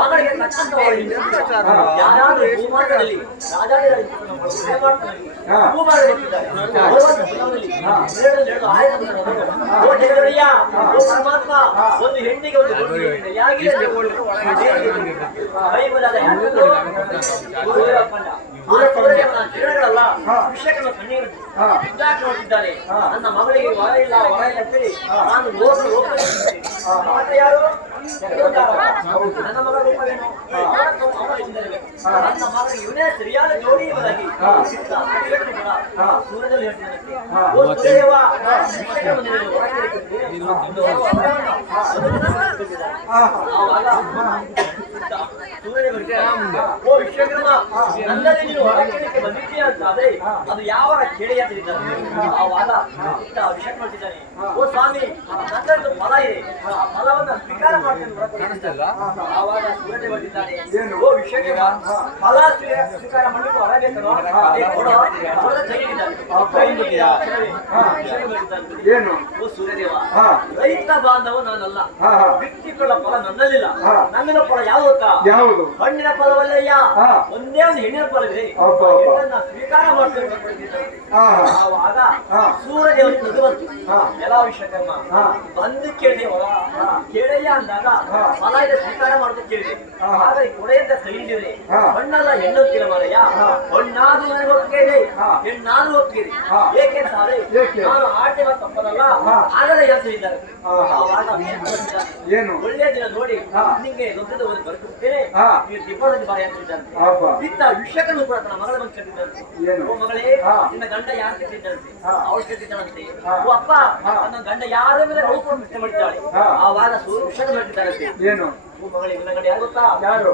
ಮಗಳಿಗೆ ತಕ್ಕಂತವರು ಯಾರಾದ್ರೂ ಭೂಮಾರ್ಗದಲ್ಲಿ ರಾಜಾದಿರಾಗಿ ಭೂಮಾರ್ಗ ಬರ್ತಿದ್ದಾರೆ. ಪರಮಾತ್ಮ ಒಂದು ಹೆಣ್ಣಿಗೆ ಒಂದು ಕಿರಣಗಳಲ್ಲ ವಿಷಯಗಳ ಕಣ್ಣೀರು ನೋಡ್ತಿದ್ದಾರೆ. ನನ್ನ ಮಗಳಿಗೆ ವರ ಇಲ್ಲ ಅಂತೇಳಿ ನಾನು ಹೋಗ್ತೇನೆ. ಯಾರು ನನ್ನ ಮಗಳ ರೂಪವೇನು? ನನ್ನ ಮಗ ಇವನೇ ಸರಿಯಾದ ಜೋಡಿ ಎಂಬುದಾಗಿ ಸೂರ್ಯದಲ್ಲಿ ಓ ವಿಶ್ವಕರ್ಮ ನನ್ನಲ್ಲಿ ನೀನು ಹೊರಕ್ಕೆ ಬಂದಿದ್ದೀಯ ಅಂತಾದ್ರೆ ಅದು ಯಾವ ಕೇಳಿ ಅಂತ ಆವಾಗ ವಿಷಯ ಮಾಡ್ತಿದ್ದಾನೆ. ಓ ಸ್ವಾಮಿ ನನ್ನದು ಫಲ ಇದೆ, ಆ ಫಲವನ್ನ ಸ್ವೀಕಾರ ಮಾಡ್ತೇನೆ. ಆವಾಗ ಸೂರ್ಯ ಬಂದಿದ್ದಾನೆ. ಓ ವಿಶ್ವಕರ್ಮ ಫಲ ಸ್ವೀಕಾರ ಮಾಡಲಿಕ್ಕೆ ಹೊರಬೇಕೋ ಏನು ಓ ಸೂರ್ಯದೇವ ರೈತ ಬಾಂಧವ ನಾನಲ್ಲ, ವ್ಯಕ್ತಿಗಳ ಫಲ ನನ್ನಲ್ಲಿಲ್ಲ. ನನ್ನಿನ ಫಲ ಯಾವುದು? ಹಣ್ಣಿನ ಫಲವಲ್ಲಯ್ಯ, ಒಂದೇ ಒಂದು ಹೆಣ್ಣಿನ ಫಲವಿದೆ, ಸ್ವೀಕಾರ ಮಾಡ್ತೇನೆ. ಆವಾಗ ಸೂರ್ಯದೇವನಿಗೆ ನಗು ಬಂತು. ಎಲ್ಲ ವಿಶ್ವಕರ್ಮ ಬಂದು ಕೇಳಿದೆ ಹೊರ ಕೇಳಯ್ಯ ಅಂದಾಗ ಫಲ ಇದೆ ಸ್ವೀಕಾರ ಮಾಡೋದು ಕೇಳಿದೆ. ಹಾಗಾಗಿ ಕೊಡೆಯಿಂದ ಕೈ ಹಿಡಿದ್ರೆ ಹಣ್ಣಲ್ಲ ಹೆಣ್ಣೊತ್ತಿಲ್ಲ ಮಾರಯ್ಯ, ಹಣ್ಣಾದ್ರೂ ನನಗೆ ಒಪ್ಪಿಗೆ, ಹೆಣ್ಣಾದ್ರೂ ಒಪ್ಪಿಗೆ. ಏಕೆಂತಾರೆ ನಾನು ಆಡ್ತೇವ ತಪ್ಪದಲ್ಲ, ಆಗದ ಯಾತ್ರೆ ಇದ್ದಾರೆ. ಏನು ಒಳ್ಳೆಯ ದಿನ ನೋಡಿ ನಿಂಗೆ ದೊಡ್ಡದ ಒಂದು ಬರ್ತಿರ್ತೇನೆ, ನೀವು ದಿಬ್ಬದಲ್ಲಿ ಬಾರಿ ಅಂತಿದ್ದಾರೆ. ಇತ್ತ ವಿಷಯಕ್ಕೂ ಕೂಡ ತನ್ನ ಮಗಳ ಬಂದು ಕಟ್ಟಿದ್ದಂತೆ. ಓ ಮಗಳೇ ನಿನ್ನ ಗಂಡ ಯಾರು ಕಟ್ಟಿದ್ದಂತೆ? ಅವಳು ಕಟ್ಟಿದ್ದಾಳಂತೆ. ಓ ಅಪ್ಪ ನನ್ನ ಗಂಡ ಯಾರ ಮೇಲೆ ಅವಳು ಕೂಡ ಮಿಷ್ಟ ಮಾಡಿದ್ದಾಳೆ. ಆವಾಗ ವಿಷಯ ಮಾಡಿದ್ದಾರಂತೆ. ಏನು ಓ ಮಗಳೇ ನಿನ್ನ ಗಂಡ ಯಾರು ಗೊತ್ತಾ?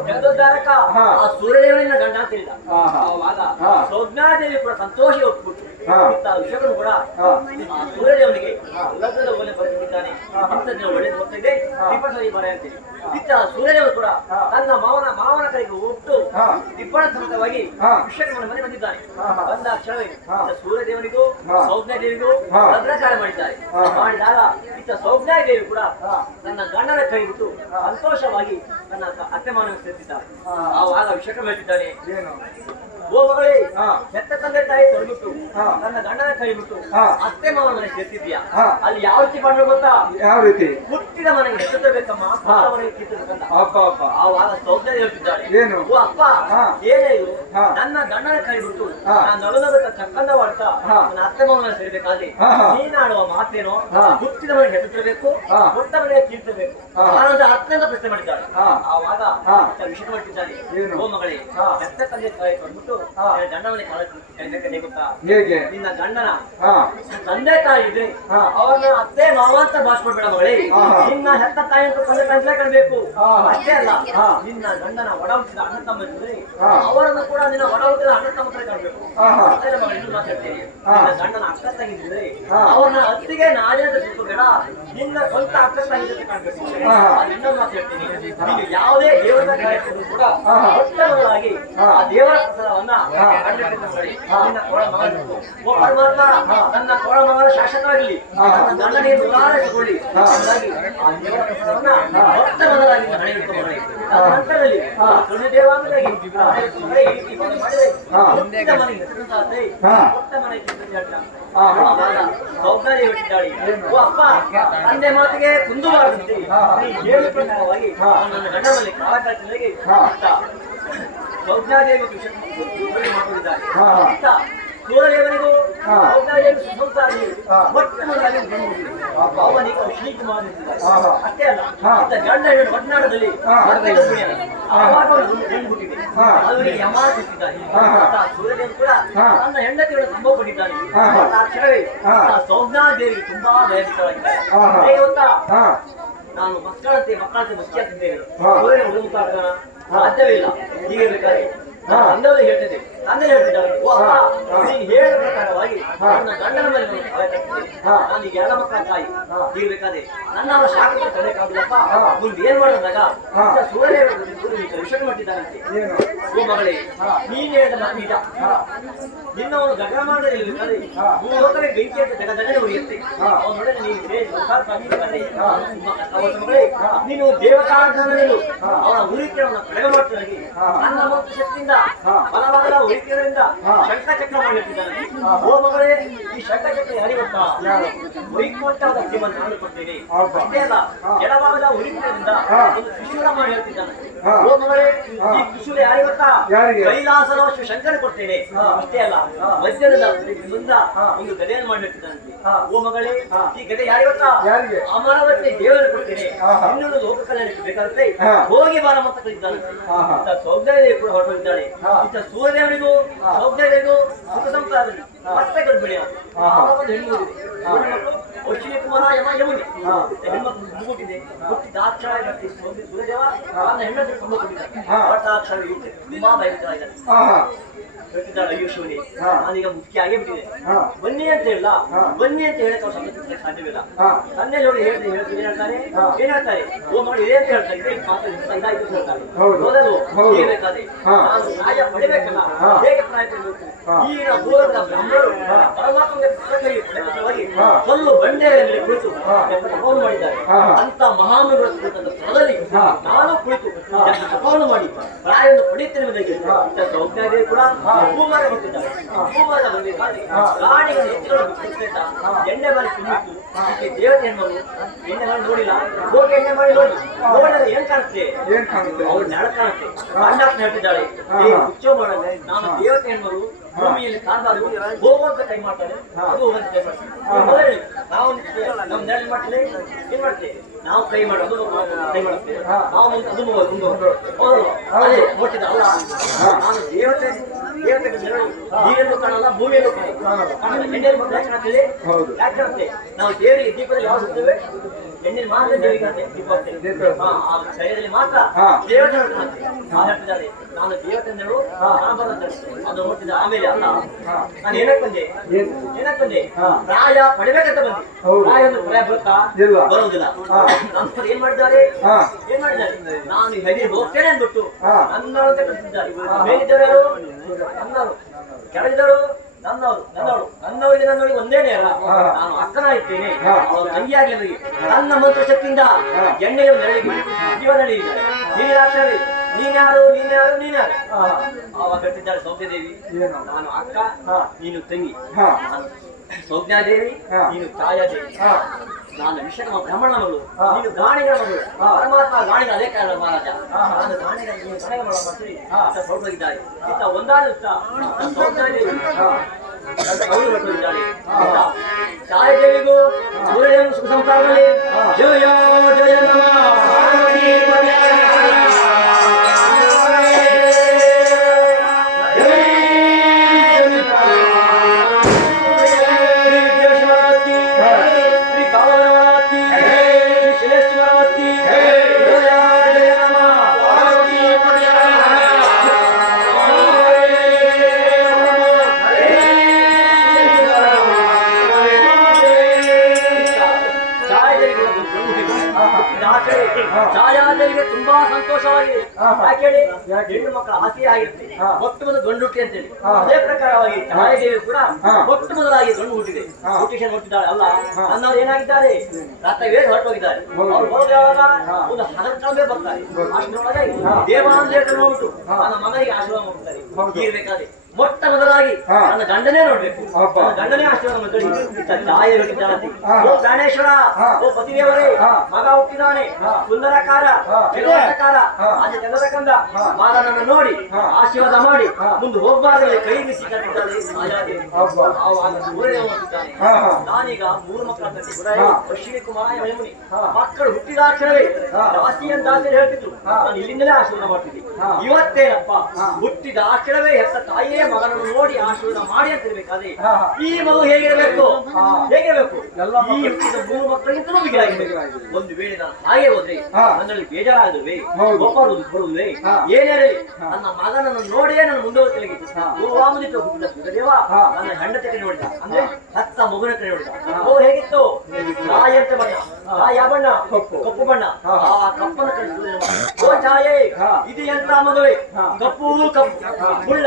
ಜಗದೋದ್ಧಾರಕ ಆ ಸೂರ್ಯದೇವನಿನ ಗಂಡ ಅಂತ ಹೇಳಿದ. ಆವಾಗ ಸೌಜ್ಞಾದೇವಿ ಕೂಡ ಸಂತೋಷ ಒಪ್ಪಿಬಿಟ್ಟು ವಿಷಯಗಳು ಕೂಡ ಸೂರ್ಯದೇವನಿಗೆ ಲಗ್ನದ ಒಲೆ ಬರೆದಿದ್ದಾನೆ. ಇಂಥದ್ದು ಒಳ್ಳೆದು ಹೋಗ್ತಾ ಇದೆ, ದಿಬ್ಬಣದಲ್ಲಿ ಬರ ಅಂತೇಳಿ. ಇತ್ತ ಸೂರ್ಯದೇವರು ಕೂಡ ತನ್ನ ಮಾವನ ಕಡೆಗೆ ಒಟ್ಟು ದಿಬ್ಬಣ ಸಮೇತವಾಗಿ ವಿಷಯಗಳ ಮನೆ ಬಂದಿದ್ದಾನೆ. ಬಂದ ಕ್ಷಣವೇ ಸೂರ್ಯದೇವನಿಗೂ ಸೌಜ್ಞಾದೇವಿಗೂ ಭದ್ರಕಾರ್ಯ ಮಾಡಿದ್ದಾರೆ. ಮಾಡಿದಾಗ ಇತ್ತ ಸೌಜ್ಞಾದೇವಿ ಕೂಡ ನನ್ನ ಗಂಡನ ಕೈ ಬಿಟ್ಟು ಸಂತೋಷವಾಗಿ ನನ್ನ ಅತ್ತೆ ಮಾವನ ಸೇರಿಸಿದ್ದಾರೆ. ಆವಾಗ ವಿಷಯ ಹೇಳ್ತಿದ್ದಾನೆ. ಓ ಮಗಳೇ ಹೆತ್ತ ತಂದೆ ತಾಯಿ ಬಿಟ್ಟು ಹಾ. ನನ್ನ ಗಂಡನ ಕೈ ಬಿಟ್ಟು ಹಾ. ಅತ್ತೆ ಮಾವನ ಮನೆಗೆ ಸೇರ್ತಿದ್ಯಾ ಹಾ. ಅಲ್ಲಿ ಯಾವ ರೀತಿ ಮಾಡ್ಬೇಕು ಗೊತ್ತಾ? ಯಾವ ರೀತಿ? ಹುಟ್ಟಿದ ಮನೆಗೆ ಹೆಸರಬೇಕಮ್ಮ, ಹಾ. ಮನೆಗೆ ಕಿತ್ತಬೇಕಂತ. ಅಪ್ಪ ಅಪ್ಪ ಆವಾಗ ಸೌಜನ್ಯ ಹೇಳ್ತಿದ್ದಾಳೆ, ಏನು? ಓ ಅಪ್ಪ, ಹಾ. ಏನೇ ಇದು? ಹಾ. ನನ್ನ ಗಂಡನ ಕೈ ಬಿಟ್ಟು ಹಾ. ನಾನು ನಗನಗತ ಚಕ್ಕಂದವಾಡ್ತಾ ಹಾ. ನನ್ನ ಅತ್ತೆ ಮಾವನ ಸೇರ್ಬೇಕಾದ್ರೆ ಹಾ, ಹಾ. ನೀನಾಡುವ ಮಾತೇನೋ ಹಾ. ಹುಟ್ಟಿದ ಮನೆಗೆ ಹೆಸರಬೇಕು, ಹಾ. ಹುಟ್ಟ ಮನೆಗೆ ಕೀರ್ತಬೇಕು. ಹಾ. ನಾನೊಂದು ಅತ್ಯಂತ ಪ್ರಶ್ನೆ ಮಾಡಿದ್ದಾಳೆ. ಹಾ. ಆವಾಗ ಹಾ. ವಿಷಯ ಮಾಡ್ತಿದ್ದಾನೆ, ಏನು? ಓ ಮಗಳೇ, ಹಾ. ಎತ್ತ ತಂದೆ ತಾಯಿ ಬಂದ್ಬಿಟ್ಟು ಹಾ. ಗಂಡ ಮನೆ ಕೈ ಗೊತ್ತಾ? ಹೇಗೆ? ನಿನ್ನ ಗಂಡನ ಹಾ ತಂದೆ ತಾಯಿ ಇದ್ರೆ ಹಾ. ಅವ್ರನ್ನ ಅತ್ತೆ ಮಾವ ಅಂತ ಭಾಷಿಸ್ಬೇಡ ಮಗಳೇ. ಹಾ. ನಿನ್ನ ಹೆತ್ತ ತಾಯಿ ಅಂತ ತಂದೆ ತಾಯಿ ಕಾಣಬೇಕು. ಹಾ. ಅಷ್ಟೇ ಅಲ್ಲ, ಹಾ. ನಿನ್ನ ಗಂಡನ ಒಡ ಹುಟ್ಟಿದ ಅಣ್ಣ ತಮ್ಮಂದಿದ್ರೆ ಹಾ. ಅವರನ್ನು ಕೂಡ ನಿನ್ನ ಒಡ ಹುಟ್ಟಿದ ಅಣ್ಣ ತಮ್ಮ ಕಾಣಬೇಕು. ಹಾ, ಹಾ. ಅಷ್ಟೇ ಮಗಳು, ಇನ್ನೂ ಮಾತಾಡ್ತೀನಿ. ಹಾ. ನಿನ್ನ ಗಂಡನ ಅಕ್ಕ ತಂಗಿದ್ರೆ ಹಾ. ಅವ್ರನ್ನ ಅತ್ತಿಗೆ ನಾನೇ ಅಂತ ತಿಳ್ಕೊಬೇಡ, ನಿನ್ನ ಸ್ವಂತ ಅಕ್ಕ ತಂಗಿ ಜೊತೆ ಕಾಣಬೇಕು. ಹಾ. ಇನ್ನೊಂದು ಮಾತಾಡ್ತೀನಿ, ನೀನು ಯಾವುದೇ ದೇವರ ಕಾರ್ಯಕ್ರಮ ಕೂಡ ಹಾ. ಉತ್ತಮವಾಗಿ ಹಾ. ಆ ದೇವರ ಪ್ರಸಾದವನ್ನ ಹಾ. ಕಾಣಬೇಕು ಮಗಳೇ. ಹಾ. ನಿನ್ನ ಕೊಳ ಮಗನಿಗೂ ಓ ಪರಮಾತ್ಮ, ನನ್ನ ಕೊಳ ಮಗನ ಶಾಶ್ವತವಾಗಲಿ, ಹಾ. ನನ್ನ ಗಂಡನಿಗೆ ಉದಾಹರಿಸಿಕೊಳ್ಳಿ. ಹಾ. ಹಾಗಾಗಿ ಆ ದೇವರ ಪ್ರಸಾದವನ್ನ ಹಾ. ಮೊಟ್ಟಮೊದಲಾಗಿ ಹಣೆ ಇಟ್ಕೊಂಡ್ರೆ ನಂತರದಲ್ಲಿ ಹಾ. ತುಳಿ ದೇವಾಂಗವಾಗಿ ಈ ರೀತಿ ಮಾಡಿದ್ರೆ ಹಾ. ಹುಟ್ಟಿದ ಮನೆಗೆ ಹೆಸರು ಸಾಧ್ರೆ, ಹಾ. ಹುಟ್ಟ ಮನೆಗೆ ಹೆಸರು ಹೇಳ್ತಾ. ಹಾ. ಆವಾಗ ಸೌಂದರ್ಯ ಹುಟ್ಟಿದ್ದಾಳೆ, ಓ ಅಪ್ಪ, ತಂದೆ ಮಾತಿಗೆ ಕುಂದುಬಾರದಂತೆ ನೀ ಹೇಳಿ ಪ್ರಕಾರವಾಗಿ ಹಾ. ನನ್ನ ಗಂಡ ಮನೆ ಕಾಲ ಕಾಲಕ್ಕೆ ಹಾ. ಸೌಜ್ಞಾದೇವಿ ಮಾಡಿದ್ದಾರೆ. ಹಾ. ಸೂರ್ಯದೇವನಿಗೂ ಹಾ. ಸೌಜ್ಞಾದೇವಿ ಸುಸಂಸಾರಿ ಹಾ. ಮೊಟ್ಟಮೊದಲಾಗಿ ಗಂಡು ಹುಟ್ಟಿದೆ. ಅವನಿಗೆ ಶ್ರೀಕ್ ಮಾಡಿದ್ದಾರೆ. ಹಾ, ಹಾ. ಅಷ್ಟೇ ಅಲ್ಲ, ಹಾ. ಇಂಥ ಗಂಡ ಹೆಣ್ಣು ಒಡನಾಡದಲ್ಲಿ ಹಾ. ಆವಾಗ ಒಂದು ಗಂಡು ಹುಟ್ಟಿದೆ. ಹಾ. ಅವನಿಗೆ ಯಮ ಸಿಕ್ಕಿದ್ದಾನೆ. ಹಾ, ಹಾ. ಸೂರ್ಯದೇವರು ಕೂಡ ಹಾ. ತನ್ನ ಹೆಂಡತಿಯನ್ನು ತುಂಬ ಪಟ್ಟಿದ್ದಾನೆ. ಹಾ, ಹಾ. ಆ ಕ್ಷಣವೇ ಹಾ. ಸೌಜ್ಞಾದೇವಿಗೆ ತುಂಬಾ ಭಯಭೀತರಾಗಿದ್ದಾರೆ. ಹಾ, ಹಾ. ಹೇಗೆ ಗೊತ್ತಾ? ಹಾ ನಾನು ಮಕ್ಕಳಂತೆ ಮುಖ್ಯ ತಿಂದೇನೆ. ಹಾ. ಸೂರ್ಯನ ಹುಡುಕಾಡೋಣ ಸಾಧ್ಯವೇ ಇಲ್ಲ. ಹೀಗೆ ಬೇಕಾದ್ರೆ ಹಾ. ತಂದೆಯವರು ಹೇಳ್ತಿದ್ದೆ, ತಂದೆ ಹೇಳ್ತಿದ್ದಾರೆ, ಓ ಅಪ್ಪ, ಹಾ. ನೀನು ಹೇಳಿದ ಪ್ರಕಾರವಾಗಿ ಹಾ. ನನ್ನ ಗಂಡನ ಮೇಲೆ ನಾನು ಭಯ ಕಟ್ಟಿದ್ದೆ. ಹಾ. ನಾನು ಈಗ ಎರಡು ಮಕ್ಕಳ ತಾಯಿ. ಹಾ. ಹೀಗೆ ಬೇಕಾದ್ರೆ ನನ್ನ ಅವರ ಶಾಖಕ್ಕೆ ತಡೆಯಕ್ಕಾಗಲ್ಲಪ್ಪ. ಹಾ. ಮುಂದೆ ಏನ್ ಮಾಡೋದಾಗ ಹಾ. ಸೂರ್ಯ ವಿಷಯ ಮಾಡಿದ್ದಾರಂತೆ. ಏನು? ಓ ಮಗಳೇ, ಹಾ. ನೀನ್ ಹೇಳಿದ ಮಾತು ನಿಜ. ಹಾ. ನಿನ್ನ ಒಂದು ಗಗನಮಾನದಲ್ಲಿ ಬೇಕಾದ್ರೆ ಹಾ. ಭೂಲೋಕವೇ ಬೆಂಕಿಯಂತೆ ಜಗದಗನೆ ಉರಿಯುತ್ತೆ. ಹಾ. ಅವನು ನೋಡಿದ್ರೆ ನೀನು ಸಂಸಾರ ಸಾಗಿದ್ದಾನೆ. ಹಾ. ಮಗಳೇ, ಹಾ. ನೀನು ದೇವತಾಧನನು ಹಾ. ಅವನ ಉಳಿಕೆಯನ್ನು ಕಡಿಮೆ ಮಾಡ್ತಾನೆ. ಹಾ. ನನ್ನ ಮತ್ತು ಶಕ್ತಿಯಿಂದ ಹಾ. ಬಲವಾದ ಉಳಿಕೆಯಿಂದ ಹಾ. ಶಂಖಚಕ್ರ ಮಾಡಿರ್ತಿದ್ದಾನೆ. ಹಾ. ಓ ಮಗಳೇ, ಈ ಶಂಖಚಕ್ರ ಯಾರಿಗೆ ಗೊತ್ತಾ? ಯಾರು? ಉಳಿಕೊಂಟಾದ ಶ್ರೀಮಂತ ನಾನು ಕೊಡ್ತೇನೆ. ಹೌದಾ? ಅಷ್ಟೇ ಅಲ್ಲ, ಹಾ. ಎಡಭಾಗದ ಉಳಿಕೆಯಿಂದ ಹಾ. ಒಂದು ತ್ರಿಶೂಲ ಮಾಡಿ ಹೇಳ್ತಿದ್ದಾನೆ. ಹಾ. ಓ ಮಗಳೇ, ಹಾ. ಈ ತ್ರಿಶೂಲ ಯಾರಿಗೆ ಗೊತ್ತಾ? ಯಾರಿಗೆ? ಕೈಲಾಸದ ಶಂಕರ ಕೊಡ್ತೇನೆ. ಹಾ. ಅಷ್ಟೇ ಅಲ್ಲ, ಹಾ. ವಜ್ರದ ಮುಂದ ಹಾ. ಒಂದು ಗದೆಯನ್ನು ಮಾಡಿರ್ತಿದ್ದಾನಂತೆ. ಹಾ. ಓ ಮಗಳೇ, ಹಾ. ಈ ಗದೆ ಯಾರಿಗೆ ಗೊತ್ತಾ? ಯಾರಿಗೆ? ಅಮರಾವತಿ ದೇವರು ಕೊಡ್ತೇನೆ. ಹಾ, ಹಾ. ಇನ್ನೊಂದು ಲೋಕ ಕಲ್ಯಾಣಕ್ಕೆ ಬೇಕಾಗುತ್ತೆ. ಹಾ. ಹೋಗಿ ಬಾರ ಅಂತ ಕಳಿದ್ದಾನಂತೆ. ಹಾ, ಹಾ. ಇಂಥ ಸೌಂದರ್ಯ ಕೂಡ ಹೊರಟಿದ್ದಾಳೆ. ಹಾ. ಇಂಥ ಸೂರ್ಯದೇವನಿಗೂ ಹಾ. ಸೌಂದರ್ಯಗೂ ಸುಖ ಸಂಸಾರ ಹಾ. ಮತ್ತೆ ಗರ್ಭಿಣಿ ಹಾ, ಹಾ. ಒಂದು ಹೆಣ್ಣು ಹುಟ್ಟಿದೆ. ಹಾ. ಹೆಣ್ಮಕ್ಳು ಅಶ್ವಿನಿ ಕುಮಾರ ಯಮುನಿ. ಹಾ. ಹೆಣ್ಮಕ್ಳು ಹುಟ್ಟಿದೆ. ಹುಟ್ಟಿ ದಾಕ್ಷಾಯ ಗಟ್ಟಿ ಸೂರ್ಯದೇವ ಹಾ. ತನ್ನ ಹೆಣ್ಣನ್ನು ತುಂಬ ಕೊಟ್ಟಿದ್ದಾನೆ. ಹಾ. ದಾಕ್ಷಾಯ ತುಂಬಾ ಭಯಂಕರಾಗಿದ್ದಾನೆ. ಹಾ, ಹಾ. ಹೇಳ್ತಿದ್ದಾಳೆ, ಅಯ್ಯೋ ಶಿವನಿ, ಹಾ. ನಾನೀಗ ಮುಖ್ಯ ಆಗೇ ಬಿಟ್ಟಿದೆ. ಹಾ. ಬನ್ನಿ ಅಂತ ಹೇಳ, ಹಾ. ಬನ್ನಿ ಅಂತ ಹೇಳಕ್ಕೆ ಅವ್ರು ಸಮಸ್ಯೆ ಸಾಧ್ಯವಿಲ್ಲ. ಹಾ. ತಂದೆ ನೋಡಿ ಹೇಳ್ತಾರೆ, ಹೇಳ್ತಾರೆ, ಹಾ. ಏನ್ ಹೇಳ್ತಾರೆ? ಓ ಮಾಡಿ ಇದೆ ಅಂತ ಹೇಳ್ತಾರೆ, ಇದೇ ಮಾತ್ರ ಇದಾಯ್ತು ಅಂತ ಹೇಳ್ತಾರೆ. ಹೌದು. ಹೌದಲ್ವೋ? ಹೌದು. ಹೀಗೆ ಬೇಕಾದ್ರೆ ಹಾ. ನಾನು ನ್ಯಾಯ ಪಡಿಬೇಕಲ್ಲ, ಹಾ. ಹೇಗೆ ಪ್ರಾಯ ಪಡಿಬೇಕು? ಹಾ. ಈಗಿನ ಭೂಲೋಕದ ಬ್ರಹ್ಮರು ಹಾ. ಪರಮಾತ್ಮನಿಗೆ ಪ್ರತ್ಯಕ್ಷವಾಗಿ ಹಾ. ಕಲ್ಲು ಬಂಡೆಯ ಮೇಲೆ ಕುಳಿತು ಹಾ. ತಪವನ್ನು ಮಾಡಿದ್ದಾರೆ. ಹಾ. ಅಂತ ಮಹಾಮೃಗ ಕುಳಿತಂತ ಸ್ಥಳದಲ್ಲಿ ಹಾ. ನಾನು ಕುಳಿತು ಹಾ. ತಪವನ್ನು ಮಾಡಿ ಪ್ರಾಯವನ್ನು ಪಡೆಯುತ್ತೇನೆ ಎಂಬುದಾಗಿ ಹಾ. ಇಂಥ ಸೌಜ್ಞಾದೇವಿ ಕೂಡ ಹಾ. ಭೂಮಾನ ಬಂದಿದ್ದಾರೆ. ಹಾ. ಭೂಮಾನ ಬಂದಿದ್ದಾರೆ. ಹಾ. ಪ್ರಾಣಿಗಳ ಎತ್ತುಗಳು ಬಿಟ್ಟಿದ್ದ ಹಾ. ಎಣ್ಣೆ ಮಾಡಿ ತುಂಬಿತ್ತು. ಇದಕ್ಕೆ ದೇವತೆ ಹೆಣ್ಣು ಎಣ್ಣೆ ಮಾಡಿ ನೋಡಿಲ್ಲ, ಹೋಗಿ ಎಣ್ಣೆ ಮಾಡಿ ನೋಡಿ, ನೋಡಿದ್ರೆ ಏನ್ ಕಾಣುತ್ತೆ? ಏನ್ ಕಾಣುತ್ತೆ? ಅವ್ರು ನೆಳ ಕಾಣುತ್ತೆ. ಪಾಂಡಾತ್ಮ ಹೇಳ್ತಿದ್ದಾಳೆ, ಹಾ. ಏ ಹುಚ್ಚೋ ಮಾಡಲ್ಲ, ನಾನು ಹಾ. ದೇವತೆ ಹೆಣ್ಣರು ಭೂಮಿಯಲ್ಲಿ ಕಾಣಬಾರ್ದು, ಹೋಗುವಂತ ಕೈ ಮಾಡ್ತಾರೆ, ಹಾ. ಅದು ಹೋಗುವಂತ ಕೈ ಮಾಡ್ತಾರೆ. ಹಾ. ಮೊದಲೇ ನಾವು ನಮ್ ನೆರಳು ಮಾಡ್ತೇವೆ, ಏನ್ ಮಾಡ್ತೇವೆ? ನಾವು ಕೈ ಮಾಡೋದು ಕೈ ಮಾಡುತ್ತೇವೆ, ಹಾ. ನಾವು ಅದು ಮುಂದೆ ಅದೇ ನೋಡ್ತಿದ್ದ ಅಲ್ಲ, ನಾನು ದೇವತೆ ದೇವತೆಗೆ ನೆರಳು ನೀರೆಂದು ಕಾಣಲ್ಲ, ಭೂಮಿಯಲ್ಲೂ ಕಾಣಲ್ಲ. ಎಣ್ಣೆಯಲ್ಲಿ ಬಂದು ಯಾಕೆ ಕಾಣ್ತೇವೆ? ಹೌದು. ಯಾಕೆ ಕಾಣುತ್ತೆ? ನಾವು ದೇವರಿಗೆ ದೀಪದಲ್ಲಿ ಯಾವ್ದು ಇರ್ತೇವೆ? ಎಣ್ಣೆ ಮಾತ್ರ ದೇವರಿಗೆ ಕಾಣುತ್ತೆ, ದೀಪ ಅಷ್ಟೇ. ಆ ಕೈಯಲ್ಲಿ ಮಾತ್ರ ಹಾ. ದೇವತೆ ಕಾಣುತ್ತೆ. ಹೇಳ್ತಿದ್ದಾರೆ, ನಾನು ದೇವತೆ ನೆರಳು ಕಾಣಬಾರದು ಅದು ನೋಡ್ತಿದ್ದ. ಆಮೇಲೆ ಅಲ್ಲ, ಹಾ. ನಾನು ಏನಕ್ಕೆ ಬಂದೆ? ಏನು? ಏನಕ್ಕೆ ಬಂದೆ? ಹಾ. ಪ್ರಾಯ ಪಡಿಬೇಕಂತ ಬಂದೆ. ಹೌದು. ಪ್ರಾಯವನ್ನು ಪ್ರಾಯ ಬರುತ್ತಾ? ಇಲ್ಲ. ಬರುವುದಿಲ್ಲ. ಹಾ. ನಂತರ ಏನ್ ಮಾಡಿದ್ದಾರೆ? ಹಾ. ಏನ್ ಮಾಡಿದ್ದಾರೆ? ನಾನು ಹೆರಿ ಹೋಗ್ತೇನೆ ಅಂದ್ಬಿಟ್ಟು ಹಾ. ನನ್ನವರಂತ ಕಳಿಸಿದ್ದಾರೆ. ಹಾ. ಮೇಲಿದ್ದವರು ನನ್ನವರು, ಕೆಳಗಿದ್ದವರು ನನ್ನವರಿಗೆ ನನ್ನವರಿಗೆ ಒಂದೇನೇ ಅಲ್ಲ, ಹಾ. ನಾನು ಅಕ್ಕನ ಇದ್ದೇನೆ, ಹಾ. ಅವರ ತಂಗಿಯಾಗಲಿ ತನ್ನ ಮಂತ್ರ ಶಕ್ತಿಯಿಂದ ಎಣ್ಣೆಯು ನೆರಳಿಗೆ ಜೀವ ನಡೆಯಿದ್ದಾರೆ. ನೀರಾಕ್ಷರಿ ನೀನ್ಯಾರು ನೀನ್ಯಾರು ನೀನ್ಯಾರು ಹಾ. ಆವಾಗ ಹೇಳ್ತಿದ್ದಾಳೆ ಸೌಖ್ಯದೇವಿ, ಏನು? ನಾನು ಅಕ್ಕ, ಹಾ. ನೀನು ತಂಗಿ, ಹಾ. ನಾನು ಸೌಜ್ಞಾದೇವಿ, ಹಾ. ನೀನು ಛಾಯಾದೇವಿ, ಹಾ. ನಾನು ವಿಶ್ವಕರ್ಮ ಬ್ರಾಹ್ಮಣ ಮಗಳು, ಹಾ. ನೀನು ಗಾಣಿಗ ಮಗಳು, ಹಾ. ಪರಮಾತ್ಮ ಗಾಣಿಗ ಅದೇ ಕಾರಣ ಮಹಾರಾಜ. ಹಾ. ನಾನು ಗಾಣಿಗ, ನೀನು ಗಣಗ ಮಗಳ ಮಾಡ್ತೀರಿ ಹಾ. ಅಂತ ಹೊರಟೋಗಿದ್ದಾರೆ. ಇತ್ತ ಒಂದಾದ ಸೌಜ್ಞಾದೇವಿ ಕೌಲು ಹೊರಟೋಗಿದ್ದಾಳೆ. ಛಾಯಾದೇವಿಗೂ ಸೂರ್ಯದೇವನು ಸುಖ ಸಂಸಾರದಲ್ಲಿ ಜಯ ಜಯ ಛಾಯಾದೇವಿಗೆ ತುಂಬಾ ಸಂತೋಷವಾಗಿದೆ. ಯಾಕೆ ಹೇಳಿ? ಹೆಣ್ಣು ಮಕ್ಕಳ ಆಸೆ ಆಗಿರುತ್ತೆ ಮೊಟ್ಟ ಮೊದಲು ಗಂಡು ಹುಟ್ಟಿ ಅಂತೇಳಿ. ಅದೇ ಪ್ರಕಾರವಾಗಿ ಛಾಯಾದೇವಿ ಕೂಡ ಮೊಟ್ಟ ಮೊದಲಾಗಿ ಗಂಡು ಹುಟ್ಟಿದೆ. ಹುಟ್ಟಿಸಿ ಹುಟ್ಟಿದ್ದಾಳೆ ಅಲ್ಲ, ನನ್ನವರು ಏನಾಗಿದ್ದಾರೆ ರಾತ್ರಿ ಹೊರಟೋಗಿದ್ದಾರೆ. ಅವ್ರು ಬರೋದು ಯಾವಾಗ? ಒಂದು ಹಗಲೇ ಬರ್ತಾರೆ. ಅಷ್ಟರೊಳಗೆ ದೇವಾಂದೇವರು ನೋಡ್ಬಿಟ್ಟು ನನ್ನ ಮಗನಿಗೆ ಆಶೀರ್ವಾದ ಮಾಡ್ತಾರೆ. ಇರ್ಬೇಕಾದ್ರೆ ಮೊಟ್ಟ ಮೊದಲಾಗಿ ನನ್ನ ಗಂಡನೇ ನೋಡ್ಬೇಕು, ನನ್ನ ಗಂಡನೇ ಆಶೀರ್ವಾದ ಮಾಡ್ತಾರೆ. ಛಾಯೆ ಹುಟ್ಟಿದ್ದಾಳೆ. ಓ ಪ್ರಾಣೇಶ್ವರ, ಓ ಪತಿದೇವರೇ, ಮಗ ಹುಟ್ಟಿದಾನೆ, ಸುಂದರಕಾರ, ಜಗತ್ತಕಾರ, ಆದ ಜನರ ಕಂದ ಮಗನನ್ನು ನೋಡಿ ಆಶೀರ್ವಾದ ಮಾಡಿ ಮುಂದೆ ಹೋಗಬಾರದೆ ಕೈ ಬಿಸಿ ಕಟ್ಟಿದ್ದಾಳೆ ಛಾಯಾದೇವಿ. ಆವಾಗ ಸೂರ್ಯದೇವ ಹುಟ್ಟಿದ್ದಾನೆ. ನಾನೀಗ 3 ಮಕ್ಕಳ ತಂದೆ, ಅಶ್ವಿನಿ ಕುಮಾರ ಯಮುನಿ. ಮಕ್ಕಳು ಹುಟ್ಟಿದಾಕ್ಷಣವೇ ದಾಸಿ ಅಂತ ಹೇಳ್ತಿದ್ರು. ನಾನು ಇಲ್ಲಿಂದಲೇ ಆಶೀರ್ವಾದ ಮಾಡ್ತಿದ್ದೆ. ಇವತ್ತೇನಪ್ಪ ಹುಟ್ಟಿದ ಅಕ್ಷರವೇ ಹೆತ್ತ ತಾಯಿಯೇ ಮಗನನ್ನು ನೋಡಿ ಆಶೀರ್ವಾದ ಮಾಡಿ ಅಂತ ಇರ್ಬೇಕಾದ್ರೆ ಈ ಮಗು ಹೇಗಿರಬೇಕು? ಹೇಗಿರಬೇಕು? ಈ ಹುಟ್ಟಿದ 3 ಮಕ್ಕಳಿಗಿಂತಲೂ ಬಿಗಿಯಾಗಿರ್ಬೇಕು. ಒಂದು ವೇಳೆ ನಾನು ಹಾಗೆ ಹೋದ್ರೆ ನನ್ನಲ್ಲಿ ಬೇಜಾರಾಗಲ್ವೇ, ಬರುವುದೇ, ಏನೇಳಿ ನನ್ನ ಮಗನನ್ನು ನೋಡಿಯೇ ನನ್ನ ಮುಂದೆ ಹೋಗ್ತಿಗೆ ಪೂರ್ವಾಮುದಿಟ್ಟು ಹುಟ್ಟಿದ ಸುಖದೇವ ನನ್ನ ಹೆಂಡತಿ ಕಡೆ ನೋಡಿದ, ಅಂದ್ರೆ ಹತ್ತ ಮಗುನ ಕಡೆ ನೋಡಿದ. ಅವ್ರು ಹೇಗಿತ್ತು? ತಾಯಿ ಅಂತ ಬಣ್ಣ, ತಾಯಿ ಯಾವ ಬಣ್ಣ? ಕಪ್ಪು ಬಣ್ಣ. ಆ ಕಪ್ಪನ ಕಡೆ ಓ ಛಾಯೆ, ಇದು ಎಂತ ಮಗುವೆ? ಕಪ್ಪು ಕಪ್ಪು ಮುಳ್ಳ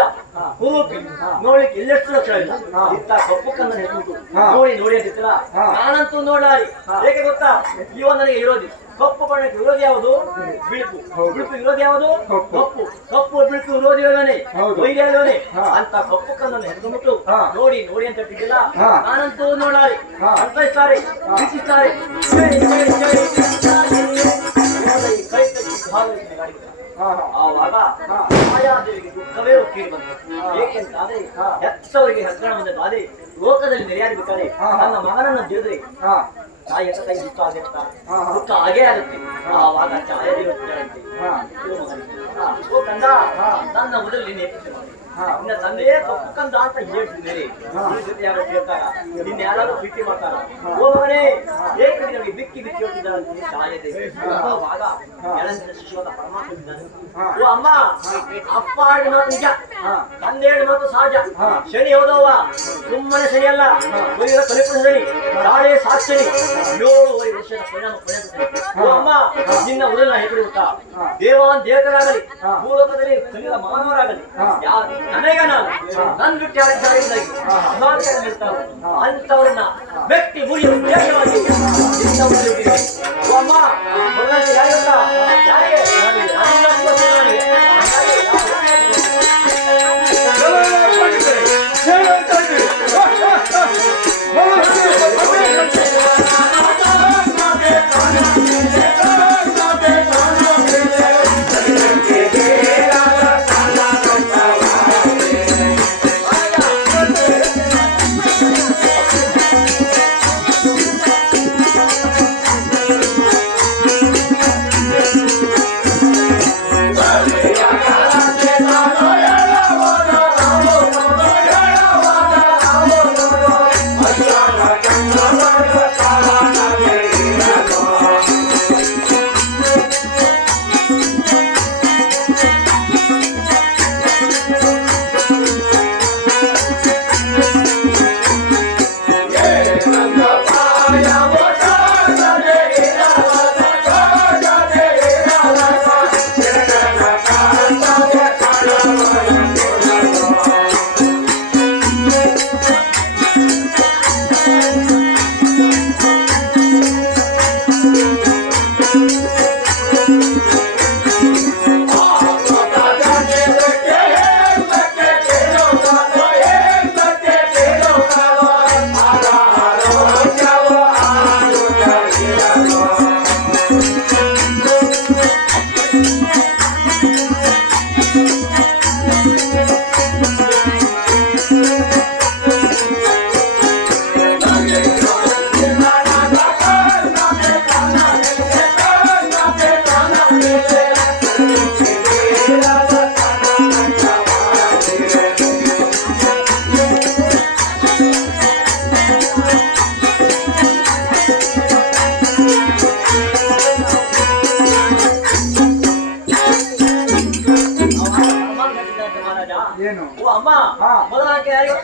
ಹೂಪಿ ನೋಡ್ಲಿಕ್ಕೆ ಎಲ್ಲೆಷ್ಟು ಲಕ್ಷಣ ಇಲ್ಲ. ಇಂತ ಕಪ್ಪು ಕನ್ನ ಹೆಸರು ನೋಡಿ ನೋಡಿ ಅಂತಿಲ್ಲ. ನಾನಂತೂ ನೋಡಾರಿ. ಹೇಗೆ ಗೊತ್ತಾ? ಇವ ನನಗೆ ವಿರೋಧಿ. ಕಪ್ಪು ಬಣ್ಣಕ್ಕೆ ವಿರೋಧಿ ಯಾವುದು? ಬಿಳುಪು. ಬಿಳುಪು ವಿರೋಧಿ ಯಾವುದು? ಕಪ್ಪು. ಕಪ್ಪು ಬಿಳುಪು ವಿರೋಧಿ ಅಲ್ವನೇ, ವೈರಿ ಅಲ್ವನೇ. ಅಂತ ಕಪ್ಪು ಕನ್ನನ್ನು ಹೆಸರುಬಿಟ್ಟು ನೋಡಿ ನೋಡಿ ಅಂತ ಹೇಳ್ತಿದ್ದಿಲ್ಲ. ನಾನಂತೂ ನೋಡಾರಿ. ಅರ್ಥಿಸ್ತಾರೆ, ಪ್ರೀತಿಸ್ತಾರೆ. ಕೈ ಗಾಡಿ ಆವಾಗ ಛಾಯಾದೇವಿಗೆ ದುಃಖವೇ ಒಕ್ಕಿರಿ ಬಂತು. ಏಕೆಂತಾದ್ರೆ ಹೆತ್ತವರಿಗೆ ಹಗ್ಗಣ ಬಂದಾದ್ರೆ ಲೋಕದಲ್ಲಿ ನೆರೆಯಾಗಬೇಕಾದ್ರೆ ನನ್ನ ಮಗನನ್ನು ತಿಳಿದ್ರೆ ತಾಯಿ ಎತ್ತ ಕೈ ದುಃಖ ಆಗಿರ್ತಾರೆ, ದುಃಖ ಆಗೇ ಆಗುತ್ತೆ. ಆವಾಗ ಛಾಯಾದೇವಿ ಓ ಕಂದ, ನನ್ನ ಮೊದಲು ನಿನ್ನ ತಂದೆಯೇ ತಪ್ಪು ಕಂದ ಅಂತ ಹೇಳ್ತಿದ್ದೇನೆ. ಜೊತೆ ಯಾರು ಕೇಳ್ತಾರ, ನಿನ್ನ ಯಾರಾದ್ರೂ ಪ್ರೀತಿ ಮಾಡ್ತಾರ? ಓ ಮಗನೇ, ಏಕೆ ನಮಗೆ ಬಿಕ್ಕಿ ಬಿಕ್ಕಿ ಹೇಳ್ತಿದ್ದಾರಂತೆ ಛಾಯಾದೇವಿ. ಆವಾಗ ಎಳಂದಿನ ಶಿಶುವಾದ ಪರಮಾತ್ಮ ಇದ್ದಾನೆ. ಓ ಅಮ್ಮ, ಅಪ್ಪ ಆಡಿದ ಮಾತು ನಿಜ, ತಂದೆ ಹೇಳಿದ ಮಾತು ಸಹಜ. ಶನಿ ಹೌದವ್ವ, ಸುಮ್ಮನೆ ಶನಿ ಅಲ್ಲ, ಕಲಿಪುರ ಶನಿ, ನಾಳೆ ಸಾಕ್ಷನಿ. 7 ವರ್ಷದ ಪರಿಣಾಮ ಪಡೆಯುತ್ತದೆ. ಓ ಅಮ್ಮ, ನಿನ್ನ ಉದಲ ಹೆಸರು ಗೊತ್ತಾ? ದೇವಾನ್ ದೇವತರಾಗಲಿ, ಭೂಲೋಕದಲ್ಲಿ ಕಲಿಯುವ ಮಾನವರಾಗಲಿ, ನನಗ ನಾನು ನನ್ನ ಬಿಟ್ಟು ಯಾರಿದ್ದಾರೆ ಅಂತವ್ರನ್ನ ವ್ಯಕ್ತಿ ಮುರಿಯುವ ಉದ್ದೇಶವಾಗಿ ಅಮ್ಮ ಯಾರಿಗೆ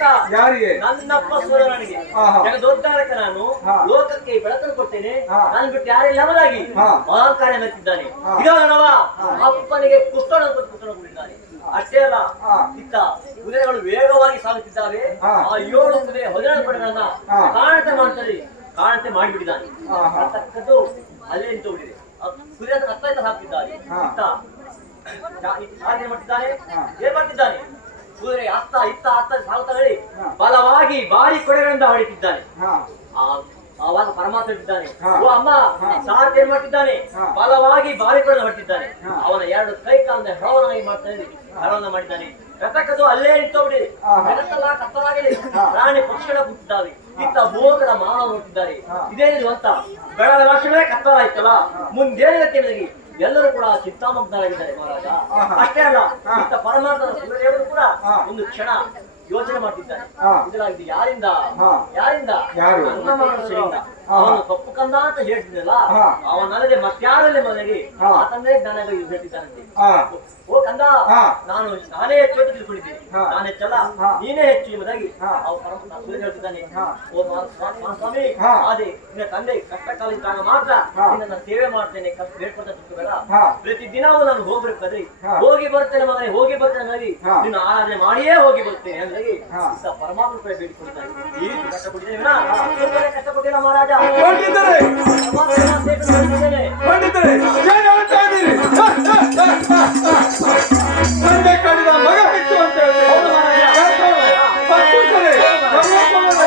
ಗೊತ್ತಾ? ಯಾರಿಗೆ? ನನ್ನಪ್ಪ ಸೋದರನಿಗೆ. ಆಹಾ. ಜಗದೋದ್ಧಾರಕ ನಾನು, ಹಾ. ಲೋಕಕ್ಕೆ ಬೆಳಕನ್ನು ಕೊಡ್ತೇನೆ, ಹಾ. ನಾನು ಬಿಟ್ಟು ಯಾರಿಲ್ಲ ಎಂಬುದಾಗಿ ಹಾ. ಮಹಾನ್ ಕಾರ್ಯ ಮೆತ್ತಿದ್ದಾನೆ. ಹಾ. ಈಗ ನೋಡವ, ಅಪ್ಪನಿಗೆ ಕುಸ್ತೋಣ ಕೊಟ್ಟಿದ್ದಾನೆ. ಅಷ್ಟೇ ಅಲ್ಲ, ಹಾ. ಇತ್ತ ಕುದುರೆಗಳು ವೇಗವಾಗಿ ಸಾಗುತ್ತಿದ್ದಾವೆ. ಹಾ. ಆ 7 ಕುದುರೆ 17 ಪಡೆಗಳನ್ನ ಹಾ. ಕಾಣಂತೆ ಮಾಡಿಬಿಟ್ಟಿದ್ದಾನೆ. ಆಹಾ. ತಕ್ಕದ್ದು ಅಲ್ಲೇ ನಿಂತು ಬಿಟ್ಟಿದೆ. ಕುದುರೆ ಕತ್ತಾಯ್ತ ಹಾಕ್ತಿದ್ದಾನೆ. ಹಾ. ಇತ್ತ ಏನ್ ಮಾಡ್ತಿದ್ದಾನೆ? ಹಾ. ಏನ್ ಮಾಡ್ತಿದ್ದಾನೆ? ಕುದುರೆ ಇತ್ತ ಸಾಗುತ್ತಾ ಹೇಳಿ ಹಾ. ಬಲವಾಗಿ ಭಾರಿ ಕೊಡೆಗಳಿಂದ ಹೊಡಿತಿದ್ದಾನೆ. ಹಾ. ಆವಾಗ ಪರಮಾತ್ಮ ಇದ್ದಾನೆ. ಹಾ. ಓ ಅಮ್ಮ, ಹಾ. ಸಾರ್ಥ ಏನ್ ಮಾಡ್ತಿದ್ದಾನೆ? ಹಾ. ಬಲವಾಗಿ ಭಾರಿ ಕೊಡೆ ಹೊಟ್ಟಿದ್ದಾನೆ. ಹಾ. ಅವನ 2 ಕೈ ಕಾಲದ ಹೆಳವನ್ನಾಗಿ ಮಾಡ್ತಾನೆ, ಹೆಳವನ್ನ ಮಾಡಿದ್ದಾನೆ. ರಥಕ್ಕದು ಅಲ್ಲೇ ನಿಂತೋಗ್ಬಿಡಿ. ಆಹಾ. ಜಗತ್ತೆಲ್ಲ ಕತ್ತಲಾಗಿದೆ. ಹಾ. ಪ್ರಾಣಿ ಪಕ್ಷಿಗಳ ಕೂತಿದ್ದಾವೆ. ಇತ್ತ ಭೋಗದ ಮಾನವ ನೋಡ್ತಿದ್ದಾರೆ. ಹಾ. ಇದೇನಿದು ಅಂತ ಬೆಳದ ಲಕ್ಷಣವೇ ಕತ್ತಲಾಯ್ತಲ್ಲ, ಮುಂದೇನಿದೆ ಎಂಬುದಾಗಿ ಎಲ್ಲರೂ ಕೂಡ ಚಿಂತಾಮಗ್ನರಾಗಿದ್ದಾರೆ ಮಹಾರಾಜ. ಆಹಾ. ಅಷ್ಟೇ ಅಲ್ಲ, ಹಾ. ಇತ್ತ ಪರಮಾತ್ಮನ ಸೂರ್ಯದೇವರು ಕೂಡ ಹಾ. ಒಂದು ಕ್ಷಣ ಯೋಚನೆ ಮಾಡ್ತಿದ್ದಾನೆ. ಹಾ. ಇದರಾಗಿದೆ ಯಾರಿಂದ? ಹಾ. ಯಾರಿಂದ? ಯಾರು? ನನ್ನ ಮಗನ ಸರಿಯಿಂದ. ಹಾ. ಅವನು ಕಪ್ಪು ಕಂದ ಅಂತ ಹೇಳ್ತಿದ್ದಲ್ಲ, ಹಾ. ಅವನಲ್ಲದೆ ಮತ್ಯಾರಲ್ಲಿ ಮನೆಗೆ ಹಾ. ಆತಂದೇ ಜ್ಞಾನಗಳು ಹೇಳ್ತಿದ್ದಾನಂತೆ. ಹಾ. ಓ ಕಂದ, ಹಾ. ನಾನೇ ಹೆಚ್ಚು ಅಂತ ತಿಳ್ಕೊಂಡಿದ್ದೀನಿ. ಹಾ. ನಾನು ಹೆಚ್ಚಲ್ಲ, ಹಾ. ನೀನೇ ಹೆಚ್ಚು ಎಂಬುದಾಗಿ ಹಾ. ಸೂರ್ಯ ಹೇಳ್ತಿದ್ದಾನೆ. ಹಾ. ಓ ಸ್ವಾಮಿ, ಹಾ. ಅದೇ ನಿನ್ನ ತಂದೆ ಕಷ್ಟ ಕಾಲಿದ್ದಾಗ ಮಾತ್ರ ಹಾ. ನಿನ್ನ ಸೇವೆ ಮಾಡ್ತೇನೆ, ಬೇಡ್ಕೊಳ್ತಾ ತಿಳ್ಕೊಬೇಡ. ಹಾ. ಪ್ರತಿ ದಿನವೂ ನಾನು ಹೋಗ್ಬೇಕಾದ್ರೆ ಹಾ. ಹೋಗಿ ಬರ್ತೇನೆ ಮಗನೇ, ಹೋಗಿ ಬರ್ತೇನೆ ಮಗನಿ, ಹಾ. ನಿನ್ನ ಆರಾಧನೆ ಮಾಡಿಯೇ ಹೋಗಿ ಬರ್ತೇನೆ ಅಂದ್ರೆ ಹಾ. ಪರಮಾತ್ಮ ಕೂಡ ಬೇಡಿಕೊಳ್ತಾನೆ. ಈ ರೀತಿ ಕಷ್ಟಪಟ್ಟಿದ್ದೇನೆ ಕಷ್ಟಪಟ್ಟಿಲ್ಲ ಮಹಾರಾಜ. ಪಂಡಿತರೇ, ಪಂಡಿತರೇ, ಏನ್ ಹೇಳ್ತಾ ಇದ್ದೀರಿ? ತಂದೆ ಕಡಿದ ಮಗ ಹೆಚ್ಚು ಅಂತ ಹೇಳಿ ಪಕ್ಕುತ್ತಲೇ, ಸಾಯಿಸುತ್ತಲೇ.